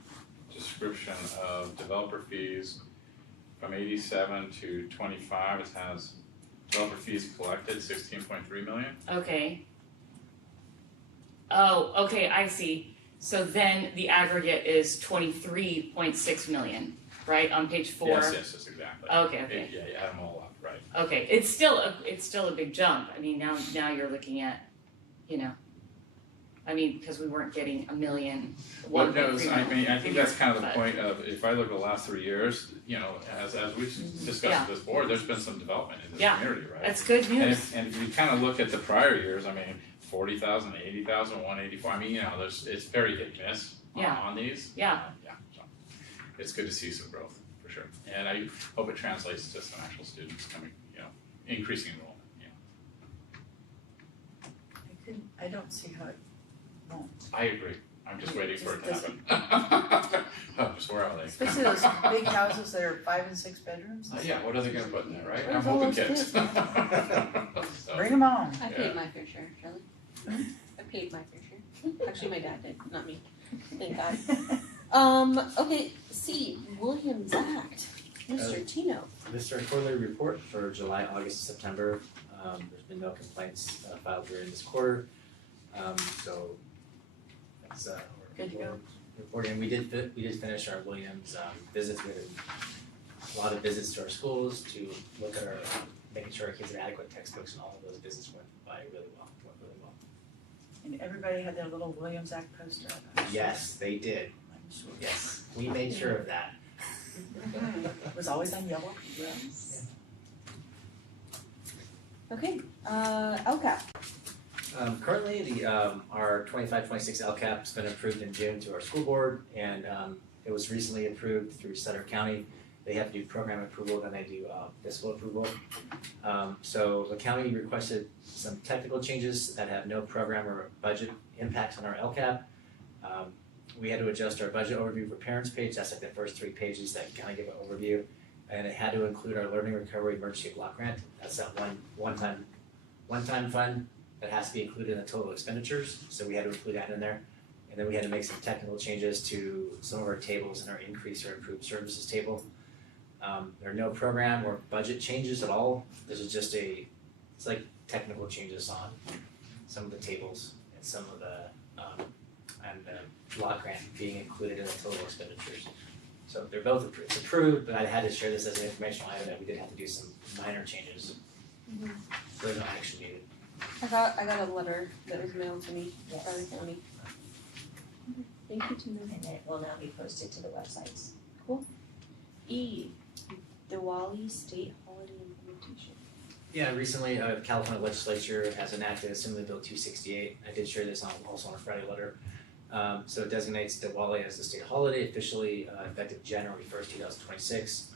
description of developer fees from 87 to 25. It has developer fees collected, 16.3 million. Okay. Oh, okay, I see. So then the aggregate is 23.6 million, right, on page 4? Yes, exactly. Okay. Yeah, you add them all up, right. Okay, it's still a big jump. I mean, now you're looking at, you know, I mean, because we weren't getting a million. Well, no, 1.3 I mean, I think that's kind of the but- point of, if I look at the last 3 years, you know, as we've discussed Yeah. with this board, there's been some development in this Yeah. community, right? That's good And news. if you kind of look at the prior years, I mean, 40,000, 80,000, 184, I mean, you know, it's very hit and miss on these. Yeah. Yeah, so it's good to see some growth, for sure. And I hope it translates to some actual students coming, you know, increasing enrollment, yeah. I don't see how it won't. I agree, I'm just waiting for it to happen. Oh, just where are they? Especially those big houses that are 5 and 6 bedrooms. Yeah, what are they gonna put in there, right? Where's I'm all hoping those kids. kids, So, Bring them on. I Yeah. paid my fair share, Charlie. I paid my fair share. Actually, my dad did, not me. Thank God. Okay, C, Williams Act, Mr. Tino. This is our quarterly report for July, August, September. There's been no complaints filed during this quarter. So that's Good to go. reporting. We did finish our Williams visits. We had a lot of visits to our schools to look at our making sure our kids had adequate textbooks, and all of those visits went really well. And everybody had their little Williams Act poster up. I'm sure. Yes, they did. I'm sure. Yes, we made sure of that. It was always on yellow. Yes. Okay, LCAP. Currently, our 25-26 LCAP's been approved in June through our school board, and it was recently approved through Sutter County. They have to do program approval, then they do fiscal approval. So the county requested some technical changes that have no program or budget impacts on our LCAP. We had to adjust our budget overview for parents page. That's like the first 3 pages that kind of give an overview. And it had to include our learning recovery emergency block grant. That's that one-time fund that has to be included in the total expenditures. So we had to include that in there. And then we had to make some technical changes to some of our tables in our increase or improved services table. There are no program or budget changes at all. This is just it's like technical changes on some of the tables and some of the block grant being included in the total expenditures. So they're both approved. It's approved, but I had to share this as an informational item that we did have to do some minor changes. So there's no action needed. I got a letter that was mailed to me by the county. Thank you, Tina. And it will now be posted to the websites. E, Diwali State Holiday Implementation. Yeah, recently, the California legislature has enacted Assembly Bill 268. I did share this also on a Friday letter. So it designates Diwali as the state holiday officially effective January 1st, 2026.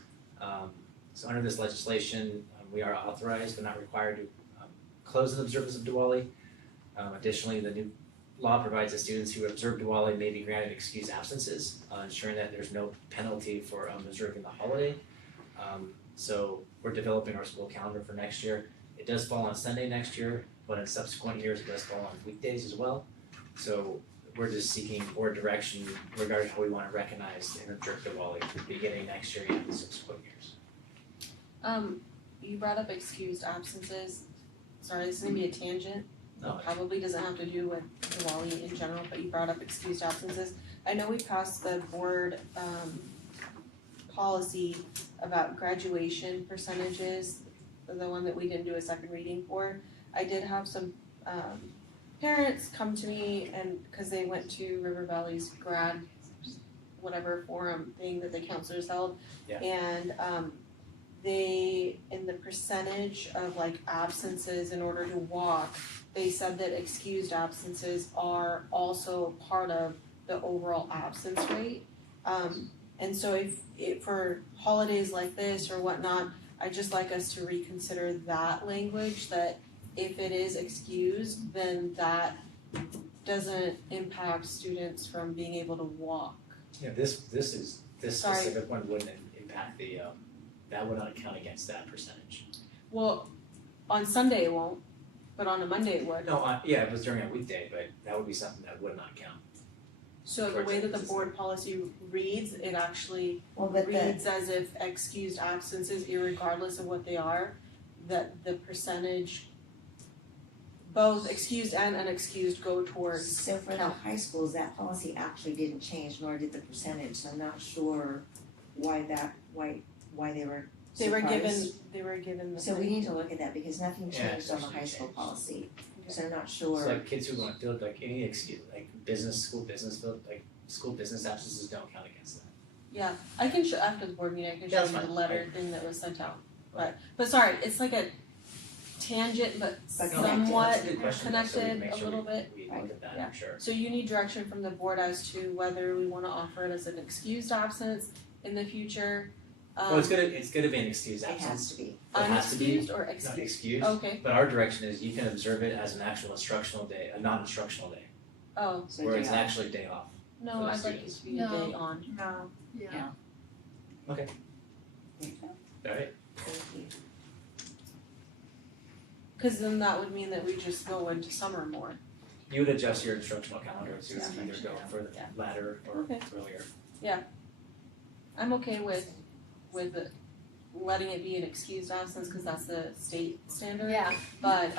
So under this legislation, we are authorized but not required to close the observance of Diwali. Additionally, the new law provides that students who observe Diwali may be granted excused absences, ensuring that there's no penalty for observing the holiday. So we're developing our school calendar for next year. It does fall on Sunday next year, but in subsequent years it does fall on weekdays as well. So we're just seeking board direction regarding how we want to recognize and observe Diwali beginning next year and in subsequent years. You brought up excused absences. Sorry, this is gonna be a tangent. No. Probably doesn't have to do with Diwali in general, but you brought up excused absences. I know we passed the board policy about graduation percentages, the one that we didn't do a second reading for. I did have some parents come to me and because they went to River Valley's grad whatever forum thing that the counselors held. Yeah. And they, in the percentage of like absences in order to walk, they said that excused absences are also part of the overall absence rate. And so if for holidays like this or whatnot, I'd just like us to reconsider that language, that if it is excused, then that doesn't impact students from being able to walk. Yeah, this Sorry. specific one wouldn't impact the, that would not count against that percentage. Well, on Sunday it won't, but on a Monday it would. No, yeah, it was during a weekday, but that would be something that would not count. So the way that the board policy reads, it actually reads as if excused absences, irregardless of what they are, that the percentage, both excused and unexcused, go towards. So for the high schools, that policy actually didn't change, nor did the percentage, so I'm not sure why they were surprised. They were given the. So we need to look at that because nothing Yeah, changed on the high school policy, so I'm not sure. So like kids who want to field like any excuse, like school business field, like school business absences don't count against that. Yeah, I can show, after the board meeting, I can Yeah, show that's you the fine. letter thing that was sent out. But sorry, it's like a tangent, but But somewhat That's a good question, though, so we connected make a sure little bit. we look at that, Yeah. I'm sure. So you need direction from the board as to whether we wanna offer it as an excused absence in the future. Well, it's gonna be an excused It has absence. to be. It has to be, Unexcused or not excused? excused, Okay, but our direction is you can observe it as an actual instructional day, a non-instructional day, oh, So where it's yeah. actually a day off. no, For the I'd like it students. to be a No. day on. No. Yeah. Okay. Alright, Thank you. Cause then that would mean that we just go into summer more. you would adjust your instructional calendar to Yeah. either go for the Yeah. latter or Okay. earlier. I'm okay with letting it be an excused absence, cause that's the state standard. Yeah. But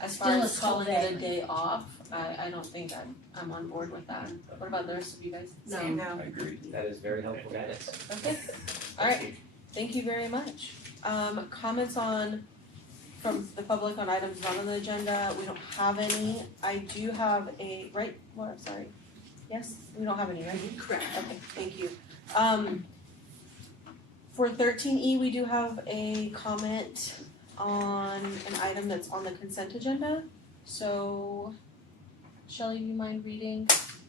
as far Still a as school calling day. it a day off, I don't think I'm on board with that. What about the rest of you guys? No. I agree. That is very helpful guidance. Okay, alright, thank you very much. Comments from the public on items not on the agenda, we don't have any. I do have sorry. Yes, we don't have any, right? Correct. Okay, thank you. For 13E, we do have a comment on an item that's on the consent agenda. So, Shelley, do you mind reading?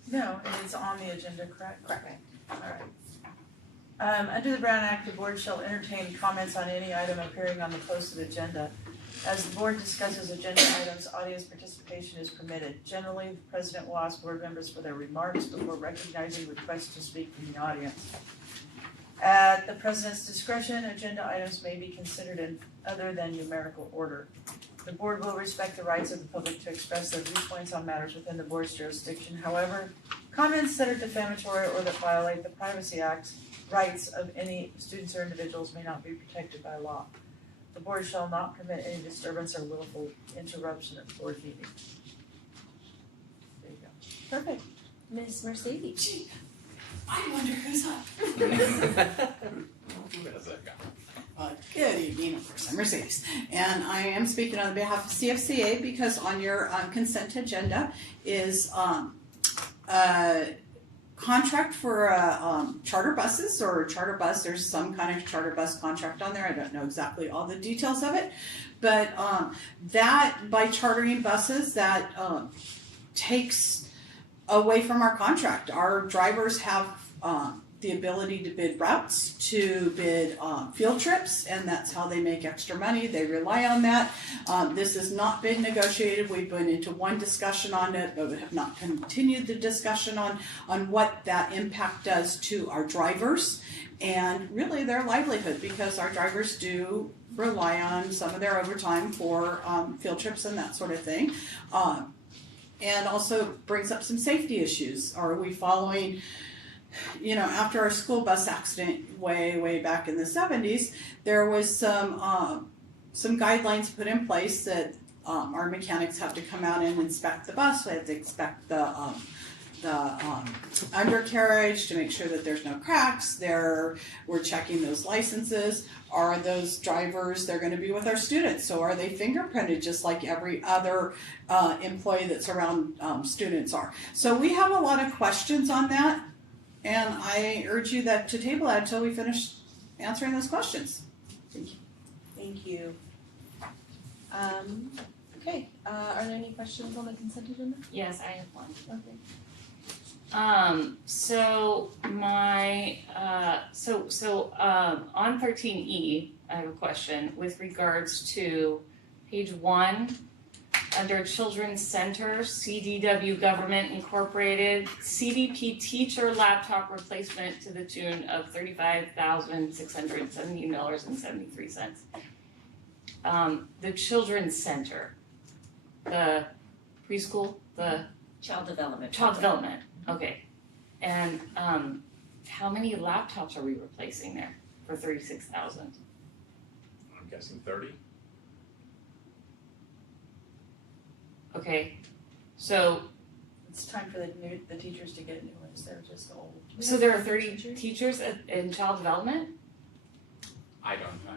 No, it is on the agenda, correct? Correct. Alright. Under the Brown Act, the board shall entertain comments on any item appearing on the posted agenda. As the board discusses agenda items, audience participation is permitted. Generally, the president will ask board members for their remarks before recognizing requests to speak from the audience. At the president's discretion, agenda items may be considered in other than numerical order. The board will respect the rights of the public to express their viewpoints on matters within the board's jurisdiction. However, comments that are defamatory or that violate the Privacy Act rights of any students or individuals may not be protected by law. The board shall not permit any disturbance or willful interruption of the board meeting. There you go. Perfect. Miss Mercedes. I wonder who's up. How's that go? Good evening, of course, I'm Mercedes. And I am speaking on behalf of CFCA because on your consent agenda is contract for charter buses or charter bus. There's some kind of charter bus contract on there. I don't know exactly all the details of it. But that, by chartering buses, that takes away from our contract. Our drivers have the ability to bid routes, to bid field trips, and that's how they make extra money. They rely on that. This has not been negotiated. We've been into one discussion on it, but we have not continued the discussion on what that impact does to our drivers and really their livelihood, because our drivers do rely on some of their overtime for field trips and that sort of thing. And also brings up some safety issues. Are we following, after our school bus accident way back in the 70s, there was some guidelines put in place that our mechanics have to come out and inspect the bus. We have to inspect the undercarriage to make sure that there's no cracks. We're checking those licenses. Are those drivers, they're going to be with our students, so are they fingerprinted just like every other employee that's around students are? So we have a lot of questions on that, and I urge you to table that until we finish answering those questions. Thank you. Thank you. Okay, are there any questions on the consent agenda? Yes, I have one. Okay. So my, on 13E, I have a question with regards to page 1, under Children's Center, CDW Government Incorporated, CDP teacher laptop replacement to the tune of $35,617.73. The Children's Center, the preschool, the Child development. Okay, and how many laptops are we replacing there for $36,000? I'm guessing 30. Okay, so It's time for the teachers to get new ones, they're just old. there are 30 teachers in child development? I don't know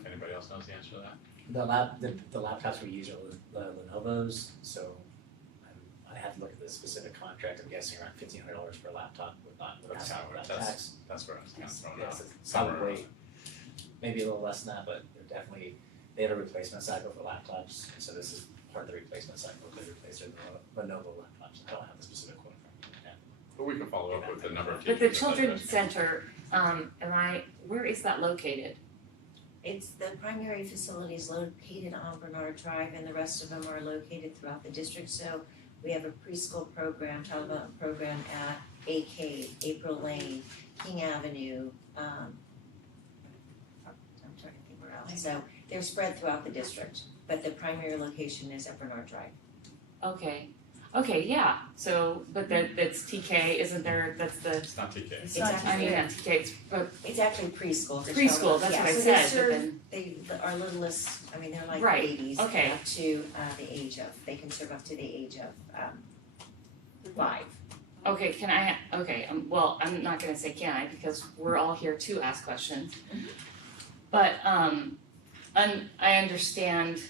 if anybody else knows the answer to that. The laptops we use are Lenovo's, so I have to look at the specific contract. I'm guessing around $1,500 per laptop with not That's tax. where I was kind of thrown Yes, out. it's probably maybe a little less than that, but they have a replacement cycle for laptops, and so this is part of the replacement cycle. They replace their Lenovo laptops. I don't have the specific quote from you. But we can follow up with the number of But teachers. the Children's Center, where is that located? It's the primary facility is located on Bernard Drive, and the rest of them are located throughout the district. So we have a preschool program, child development program at AK, April Lane, King Avenue. I'm trying to think where else. So they're spread throughout the district, but the primary location is at Bernard Drive. Okay, yeah, so, but that's TK, isn't there, that's the, It's not TK. It's actually, TK, but it's actually preschool. the preschool, child- that's yeah, what I so said, they serve, but then, they are littlest, they're like Right, babies okay. up to the age of, they can serve up to the age of 5. okay, well, I'm not gonna say can I, because we're all here to ask questions. But, I understand,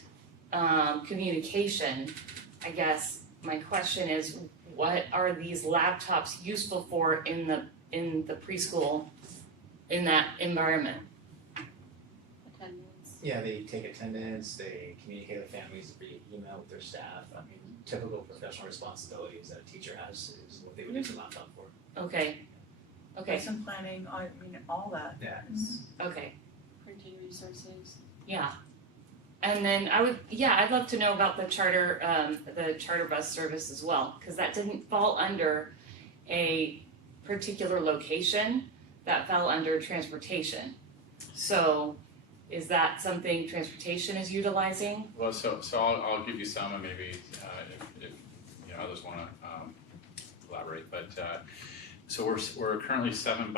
communication, I guess. My question is, what are these laptops useful for in the preschool, in that environment? Attendance. Yeah, they take attendance, they communicate with families via email with their staff. Typical professional responsibilities that a teacher has is what they would use a laptop for. Okay, Lesson planning, all that. Yeah. okay, Printing resources. yeah. And then I'd love to know about the charter bus service as well, because that didn't fall under a particular location, that fell under transportation. So is that something transportation is utilizing? Well, so I'll give you some, and maybe if others want to elaborate. But so we're currently 7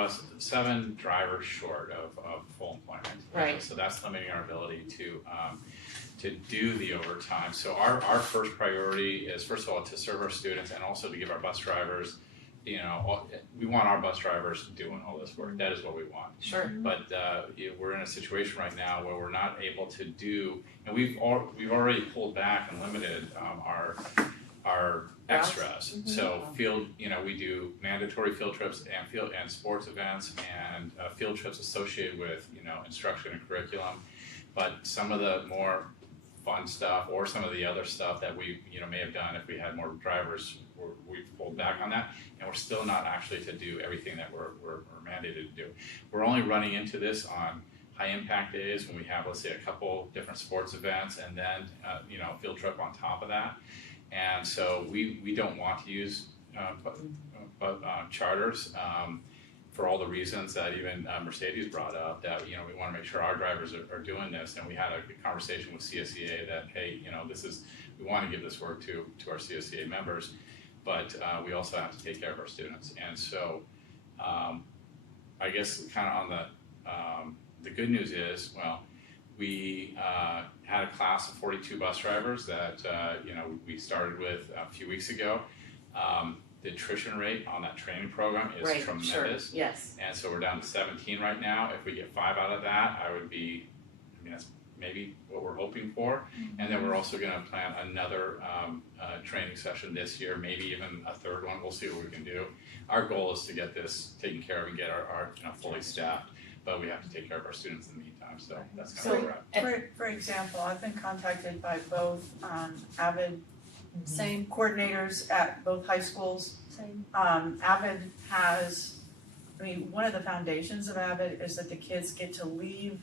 drivers short of full employment. Right. So that's limiting our ability to do the overtime. So our first priority is, first of all, to serve our students and also to give our bus drivers, we want our bus drivers doing all this work. That is what we want. Sure. But we're in a situation right now where we're not able to do, and we've already pulled back and limited our extras. So field, we do mandatory field trips and sports events and field trips associated with instruction and curriculum. But some of the more fun stuff or some of the other stuff that we may have done if we had more drivers we've pulled back on that, and we're still not actually to do everything that we're mandated to do. We're only running into this on high impact days when we have, let's say, a couple different sports events and then a field trip on top of that. And so we don't want to use charters for all the reasons that even Mercedes brought up, that we want to make sure our drivers are doing this. And we had a good conversation with CSEA that, hey, we want to give this work to our CSEA members, but we also have to take care of our students. And so I guess kind of on the good news is, well, we had a class of 42 bus drivers that we started with a few weeks ago. The attrition rate on that training program is tremendous. Sure. Yes. And so we're down to 17 right now. If we get 5 out of that, that's maybe what we're hoping for. And then we're also going to plan another training session this year, maybe even a third one. We'll see what we can do. Our goal is to get this taken care of and get our fully staffed, but we have to take care of our students in the meantime. So that's kind of where we're at. For example, I've been contacted by both AVID Same. coordinators at both high schools. Same. AVID has, one of the foundations of AVID is that the kids get to leave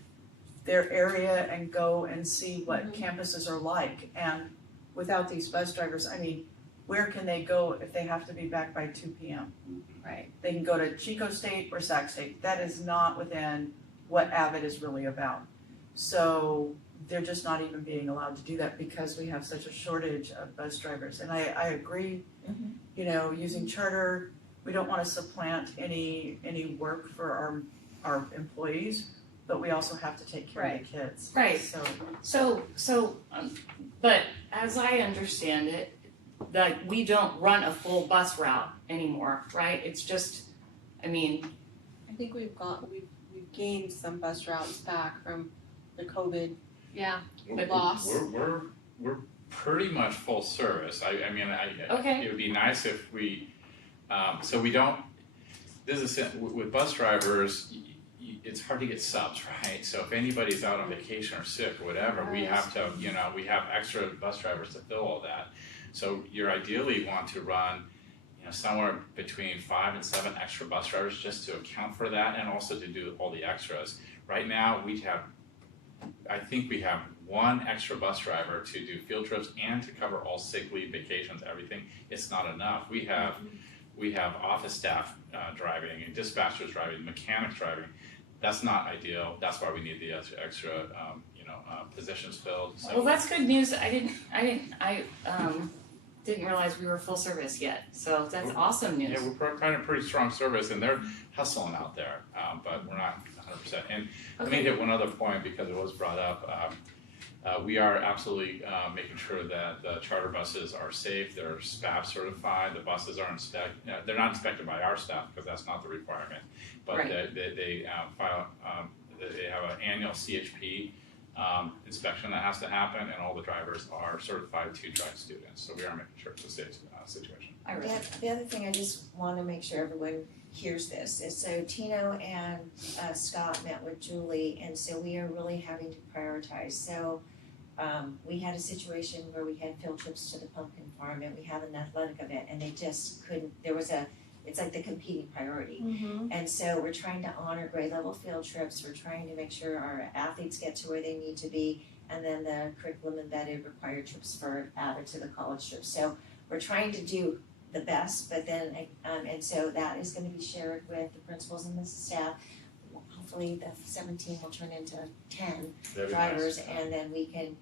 their area and go and see what campuses are like. And without these bus drivers, where can they go if they have to be back by 2 p.m.? Right. They can go to Chico State or Sac State. That is not within what AVID is really about. So they're just not even being allowed to do that because we have such a shortage of bus drivers. And I agree, using charter, we don't want to supplant any work for our employees, but we also have to take care of the kids. Right. So But as I understand it, that we don't run a full bus route anymore, right? It's just, I think we've gained some bus routes back from the COVID loss. We're pretty much full service. Okay. It would be nice if we, so we don't. With bus drivers, it's hard to get subs, right? So if anybody's out on vacation or sick or whatever, we have to, we have extra bus drivers to fill all that. So you ideally want to run, somewhere between 5 and 7 extra bus drivers just to account for that and also to do all the extras. Right now, I think we have 1 extra bus driver to do field trips and to cover all sick leave, vacations, everything. It's not enough. We have office staff driving and dispatchers driving, mechanics driving. That's not ideal. That's why we need the extra positions filled. So. well, that's good news. I didn't realize we were full service yet. So that's awesome news. Yeah, we're kind of pretty strong service, and they're hustling out there, but we're not 100%. And let me hit one other point because it was brought up. We are absolutely making sure that the charter buses are safe. They're SPAP certified. The buses are inspected. They're not inspected by our staff because that's not the requirement. But they have an annual CHP inspection that has to happen, and all the drivers are certified to drive students. So we are making sure it's a safe situation. The other thing I just want to make sure everyone hears this is, so Tino and Scott met with Julie, and so we are really having to prioritize. So we had a situation where we had field trips to the pumpkin farm, and we had an athletic event, and they just couldn't. It's like the competing priority. And so we're trying to honor grade level field trips. We're trying to make sure our athletes get to where they need to be, and then the curriculum embedded required trips for added to the college trips. So we're trying to do the best, but then, and so that is going to be shared with the principals and the staff. Hopefully the 17 will turn into 10 drivers, and then we can,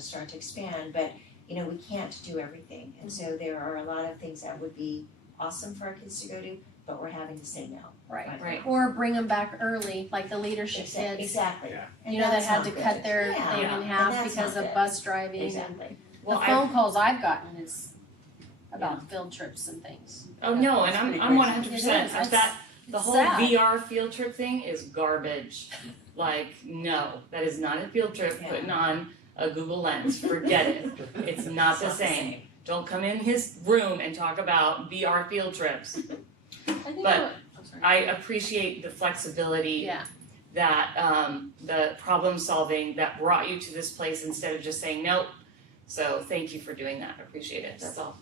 start to expand. But, we can't do everything. And so there are a lot of things that would be awesome for our kids to go to, but we're having to say no. Right. Or bring them back early, like the leadership kids. Exactly. Yeah. And that that's had not to good. cut their Yeah. thing in And half that's because not of good. bus driving. Exactly. And the phone calls I've gotten is about field trips and things. Oh no, and I'm 100%. It is. The whole sad. VR field trip thing is garbage. Like, no, that is not a field trip putting on a Google Lens. Forget it. It's not the same. Don't come in his room and talk about VR field trips. But I appreciate the flexibility that the problem solving that brought you to this place instead of just saying nope. So thank you for doing that. I appreciate it. That's all.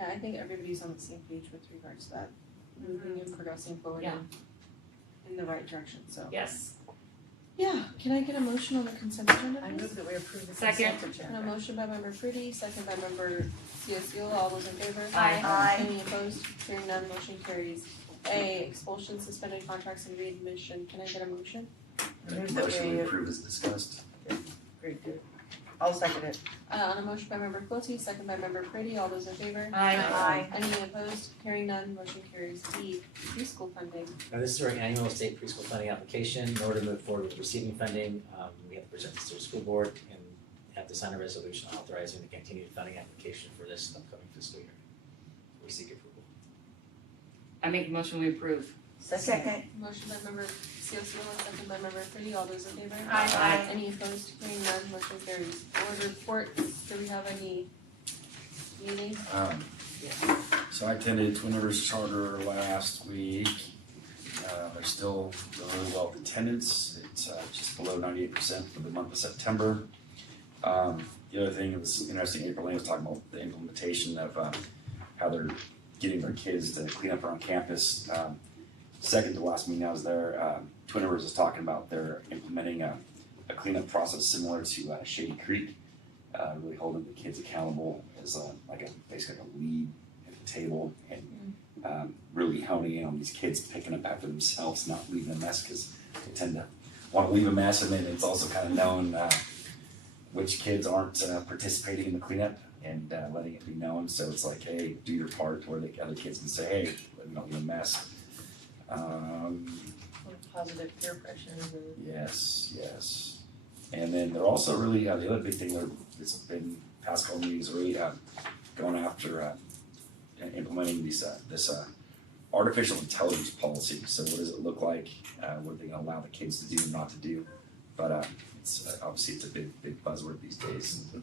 Yeah, I think everybody's on the same page with regards to that, moving and progressing forward Yeah. in the right direction, so. Yes. Yeah, can I get a motion on the consent agenda, I please? move that we approve the Second. consent agenda. And a motion by member Fruity, second by member CSU, all those in favor? Aye. Any opposed? Hearing none, motion carries. A, expulsion, suspended contracts and readmission, can I get a motion? I move that Motion we to approve is discussed. agree to. I'll second it. On a motion by member Quilty, second by member Fruity, all those in favor? Aye. Any opposed? Hearing none, motion carries. D, preschool funding. Now, this is our annual state preschool funding application. In order to move forward with receiving funding, we have to present this to the school board and have to sign a resolution authorizing the continued funding application for this upcoming fiscal year. We seek approval. I make a motion we approve. Second. Motion by member CSU, second by member Fruity, all those in favor? Aye. Any opposed? Hearing none, motion carries. Board reports, do we have any meetings? So I attended Twin Rivers Charter last week. They're still doing really well with attendance. It's just below 98% for the month of September. The other thing that was interesting, April Lane was talking about the implementation of how they're getting their kids to clean up around campus. Second to last meeting I was there, Twin Rivers was talking about they're implementing a cleanup process similar to Shady Creek, really holding the kids accountable as basically like a lead at the table, and really honing in on these kids picking up after themselves, not leaving a mess, because they tend to want to leave a mess, and then it's also kind of known which kids aren't participating in the cleanup, and letting it be known. So it's like, hey, do your part, where the other kids can say, hey, don't leave a mess. Positive peer pressure. Yes. And then they're also really, the other big thing that's been past couple meetings really going after implementing this artificial intelligence policy. So what does it look like? What are they going to allow the kids to do and not to do? But it's obviously it's a big buzzword these days. And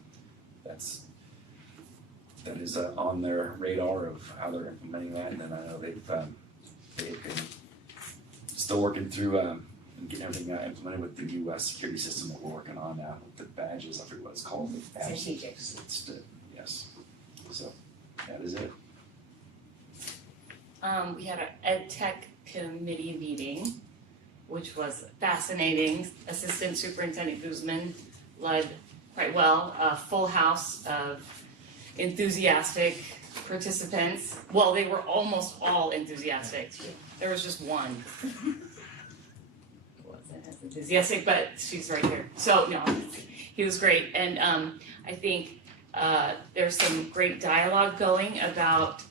that is on their radar of how they're implementing that. And then I know they've been still working through and getting everything implemented with the new security system that we're working on now with the badges. I forget what it's called. The badges. Strategics. Yes. So that is it. We had an ed tech committee meeting, which was fascinating. Assistant Superintendent Guzman led quite well, a full house of enthusiastic participants. Well, they were almost all enthusiastic. There was just one who wasn't as enthusiastic, but she's right here. So no, he was great, and I think there's some great dialogue going about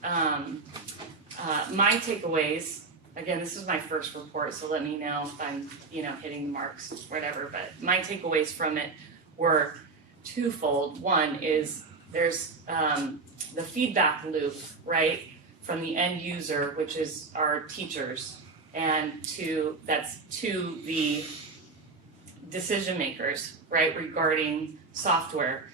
my takeaways. Again, this is my first report, so let me know if I'm, hitting the marks, whatever. But my takeaways from it were twofold. One is there's the feedback loop, right, from the end user, which is our teachers, and that's to the decision makers, right, regarding software,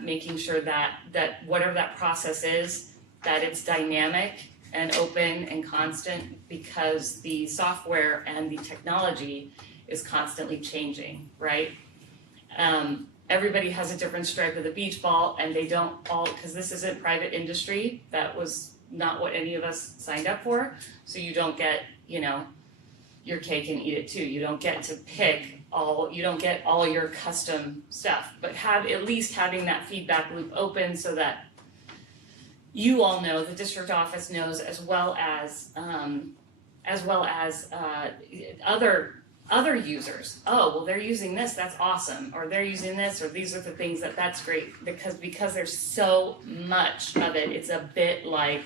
making sure that whatever that process is, that it's dynamic and open and constant, because the software and the technology is constantly changing, right? Everybody has a different stripe of the beach ball, and they don't all, because this isn't private industry, that was not what any of us signed up for, so you don't get, your cake and eat it too. You don't get to you don't get all your custom stuff, but at least having that feedback loop open so that you all know, the district office knows, as well as other users. Oh, well, they're using this, that's awesome. Or they're using this, or these are the things that's great. Because there's so much of it, it's a bit like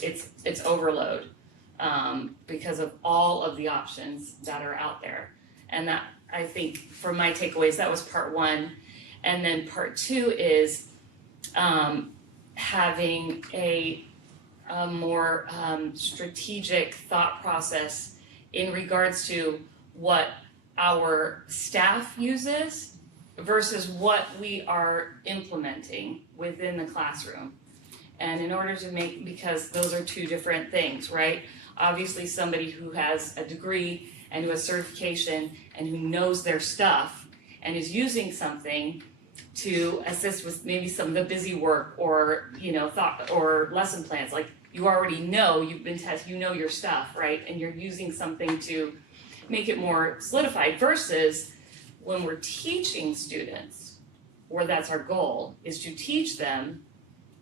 it's overload, because of all of the options that are out there. And that, I think, from my takeaways, that was part one. And then part two is having a more strategic thought process in regards to what our staff uses versus what we are implementing within the classroom. And in order to because those are two different things, right? Obviously, somebody who has a degree and who has certification and who knows their stuff and is using something to assist with maybe some of the busy work or, thought or lesson plans. Like you already know, you've been tested, you know your stuff, right? And you're using something to make it more solidified versus when we're teaching students, or that's our goal, is to teach them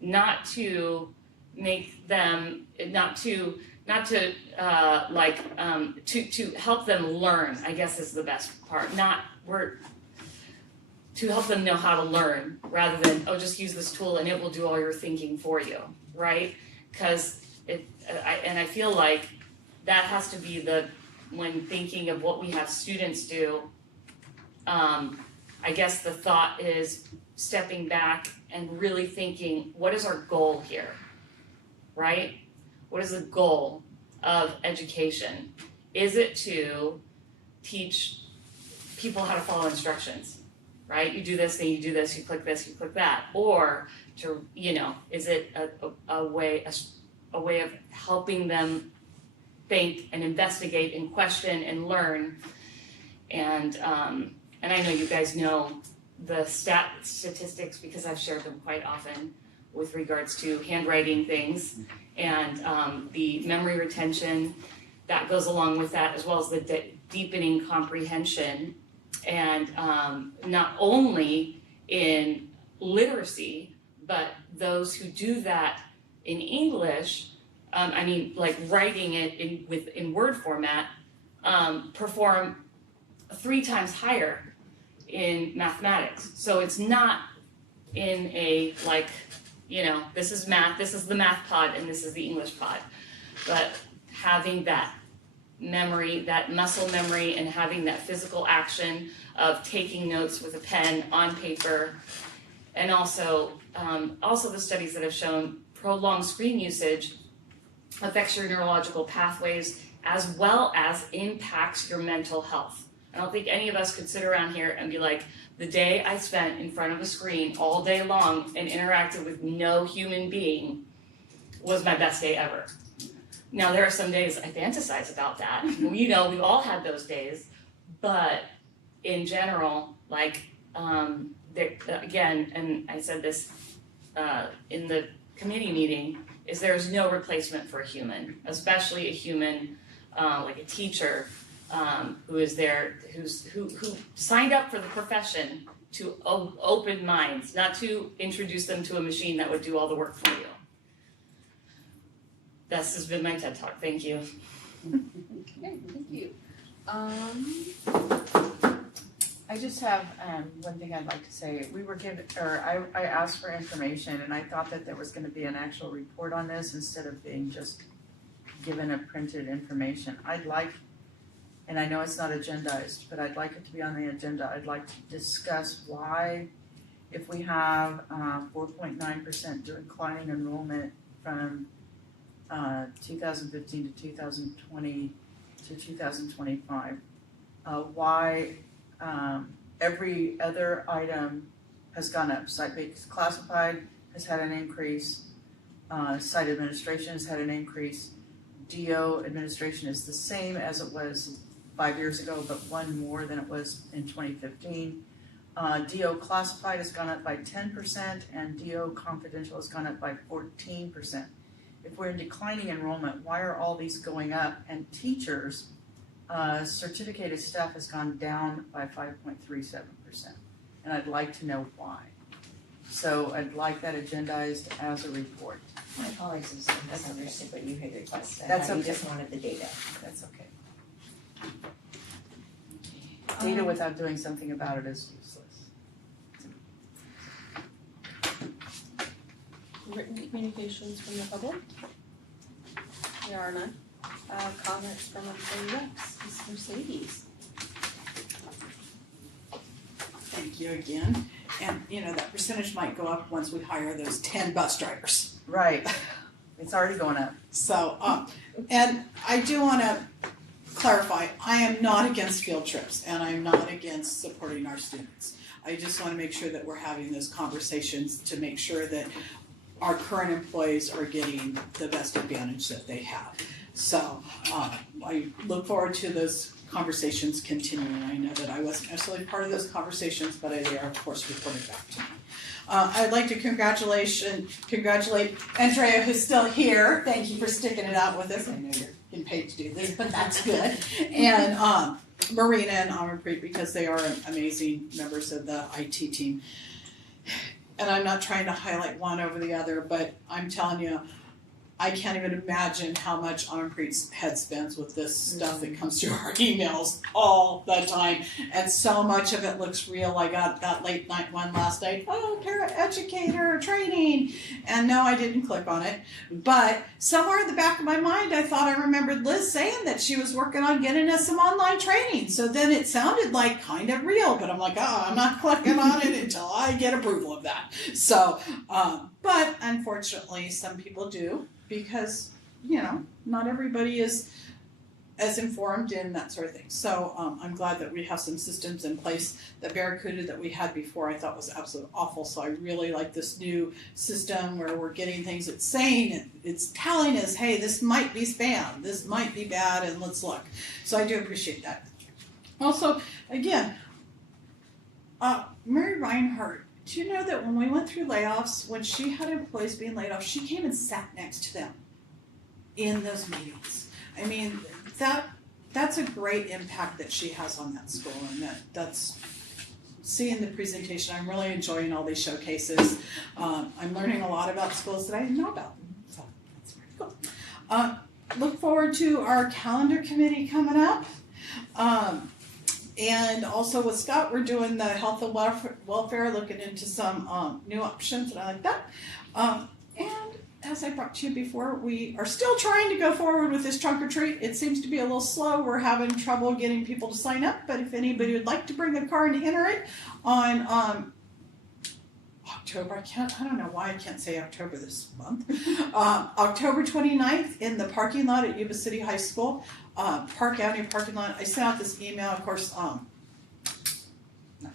not to make them, to help them learn, I guess is the best part. To help them know how to learn rather than, just use this tool and it will do all your thinking for you, right? Because I feel like that has to be when thinking of what we have students do, I guess the thought is stepping back and really thinking, what is our goal here, right? What is the goal of education? Is it to teach people how to follow instructions, right? You do this, then you do this, you click that. Or to, is it a way of helping them think and investigate and question and learn? And I know you guys know the statistics because I've shared them quite often with regards to handwriting things and the memory retention that goes along with that, as well as the deepening comprehension. And not only in literacy, but those who do that in English, like writing it in Word format, perform 3 times higher in mathematics. So it's not in a this is math, this is the math pod, and this is the English pod. But having that memory, that muscle memory, and having that physical action of taking notes with a pen on paper, and also the studies that have shown prolonged screen usage affects your neurological pathways as well as impacts your mental health. I don't think any of us could sit around here and be like, the day I spent in front of a screen all day long and interacted with no human being was my best day ever. Now, there are some days I fantasize about that. We've all had those days. But in general, again, and I said this in the committee meeting, is there's no replacement for a human, especially a human like a teacher who is there, who signed up for the profession to open minds, not to introduce them to a machine that would do all the work for you. This has been my TED Talk. Thank you. Okay, thank you. I just have one thing I'd like to say. We were given, or I asked for information, and I thought that there was going to be an actual report on this instead of being just given a printed information. I'd like, and I know it's not agendized, but I'd like it to be on the agenda. I'd like to discuss why, if we have 4.9% declining enrollment from 2015 to 2020 to 2025, why every other item has gone up. Site-based classified has had an increase, site administration has had an increase, DO administration is the same as it was 5 years ago, but one more than it was in 2015. DO classified has gone up by 10%, and DO confidential has gone up by 14%. If we're in declining enrollment, why are all these going up? And teachers, certificated staff has gone down by 5.37%. And I'd like to know why. So I'd like that agendized as a report. My apologies if I misunderstood what you had requested. That's You okay. just wanted the data. That's okay. Data without doing something about it is useless. Written communications from the public? There are none. Comments from employee reps, Ms. Mercedes. Thank you again. And, that percentage might go up once we hire those 10 bus drivers. Right. It's already going up. So, and I do want to clarify, I am not against field trips, and I'm not against supporting our students. I just want to make sure that we're having those conversations to make sure that our current employees are getting the best advantage that they have. So I look forward to those conversations continuing. I know that I wasn't necessarily part of those conversations, but they are, of course, reported back to me. I'd like to congratulate Andrea, who's still here. Thank you for sticking it out with us. I know you're getting paid to do this, but that's good. And Marina and Amarpreet, because they are amazing members of the IT team. And I'm not trying to highlight one over the other, but I'm telling you, I can't even imagine how much Amarpreet's head spins with this stuff that comes through our emails all the time. And so much of it looks real. I got that late night one last night. Oh, paraeducator training. And no, I didn't click on it. But somewhere in the back of my mind, I thought I remembered Liz saying that she was working on getting us some online training. So then it sounded like kind of real. But I'm like, oh, I'm not clicking on it until I get approval of that. So, but unfortunately, some people do. Because, not everybody is as informed in that sort of thing. So I'm glad that we have some systems in place. The Barracuda that we had before I thought was absolutely awful. So I really like this new system where we're getting things it's saying, it's telling us, hey, this might be spam, this might be bad, and let's look. So I do appreciate that. Also, again, Mary Reinhardt, do you know that when we went through layoffs, when she had employees being laid off, she came and sat next to them in those meetings? I mean, that's a great impact that she has on that school, and that's seeing the presentation. I'm really enjoying all these showcases. I'm learning a lot about schools that I didn't know about, so that's very cool. Look forward to our calendar committee coming up. And also with Scott, we're doing the health and welfare, looking into some new options, and I like that. And as I brought to you before, we are still trying to go forward with this trunk or treat. It seems to be a little slow. We're having trouble getting people to sign up, but if anybody would like to bring a car and enter it on October, I don't know why I can't say October this month. October 29th in the parking lot at Yuba City High School, Park Avenue parking lot. I sent out this email, of course, not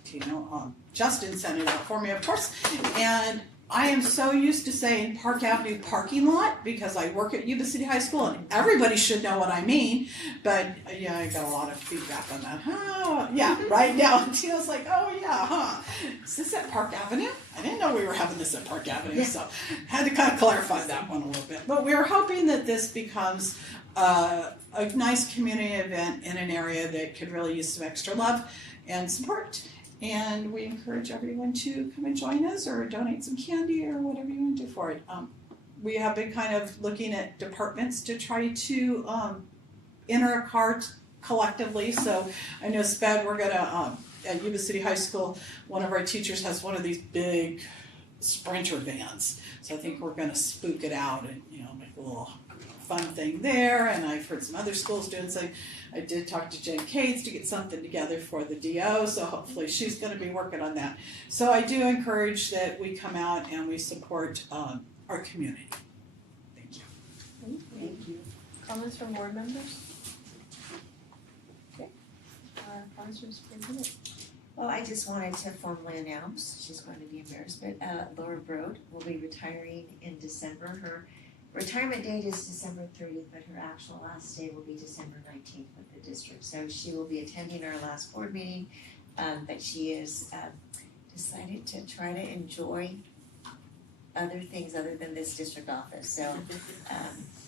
Tino, Justin sent it out for me, of course, and I am so used to saying Park Avenue parking lot because I work at Yuba City High School and everybody should know what I mean. But yeah, I got a lot of feedback on that. Oh, yeah, right now. Tina's like, oh yeah, huh? Is this at Park Avenue? I didn't know we were having this at Park Avenue, so had to kind of clarify that one a little bit. But we're hoping that this becomes a nice community event in an area that could really use some extra love and support. And we encourage everyone to come and join us or donate some candy or whatever you want to do for it. We have been kind of looking at departments to try to enter a car collectively. So I know SPED, we're going to, at Yuba City High School, one of our teachers has one of these big Sprinter vans. So I think we're going to spook it out and, make a little fun thing there. And I've heard some other schools doing something. I did talk to Jen Cates to get something together for the DO, so hopefully she's going to be working on that. So I do encourage that we come out and we support our community. Thank you. Thank you. Comments from board members? Okay. Comments from superintendent? Well, I just wanted to formally announce, she's going to be embarrassed, but Laura Brode will be retiring in December. Her retirement date is December 30th, but her actual last day will be December 19th with the district. So she will be attending our last board meeting, but she has decided to try to enjoy other things other than this district office. So,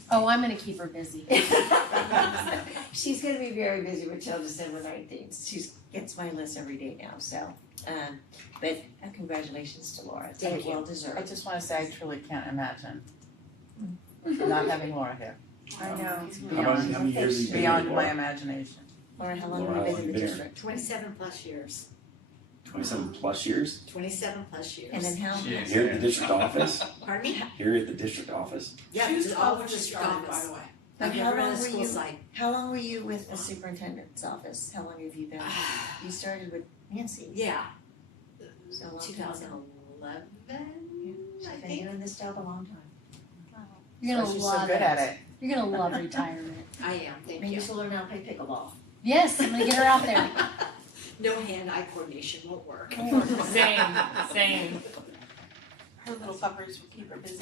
I'm gonna keep her busy. she's gonna be very busy until December 19th. She gets my list every day now, so. But congratulations to Laura. Thank you. Well deserved. I just want to say I truly can't imagine not having Laura here. I know. How many years have you been Beyond here, my Laura? imagination. Laura, how long Laura, have you how been in long the have you been district? 27 plus years. 27 plus years? 27 plus years. And then how? Here at the district office? Pardon me? Here at the district office? Yeah, She's it's all college district started, office. by the way. I've And how never been long on a were school you- site. How long were you with the superintendent's office? How long have you been? You started with Nancy. Yeah, So a long time. 2011, She's I been think. doing this job a long time. You're gonna She's love so good at it. You're gonna love retirement. I am, thank Maybe you. she'll learn how to play pickleball. Yes, I'm gonna get her out there. No hand-eye coordination won't work. Same. Her little puppers will keep her busy.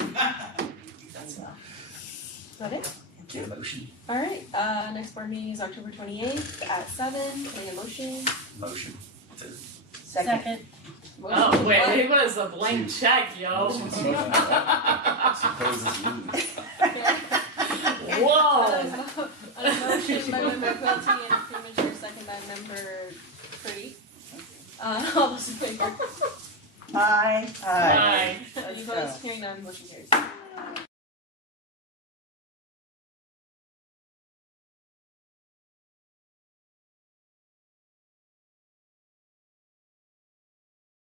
That's well. Is that it? Get a motion. Alright, next board meeting is October 28th at 7. Can I get a motion? Motion. Second. Motion Oh, to wait, what? it was a blank check, yo. Motion to, suppose it's you. Whoa. A motion by member Quilty and a premature second by member Pretty. All those in favor? Aye. Aye. Any Let's opposed? go. Hearing none, motion carries.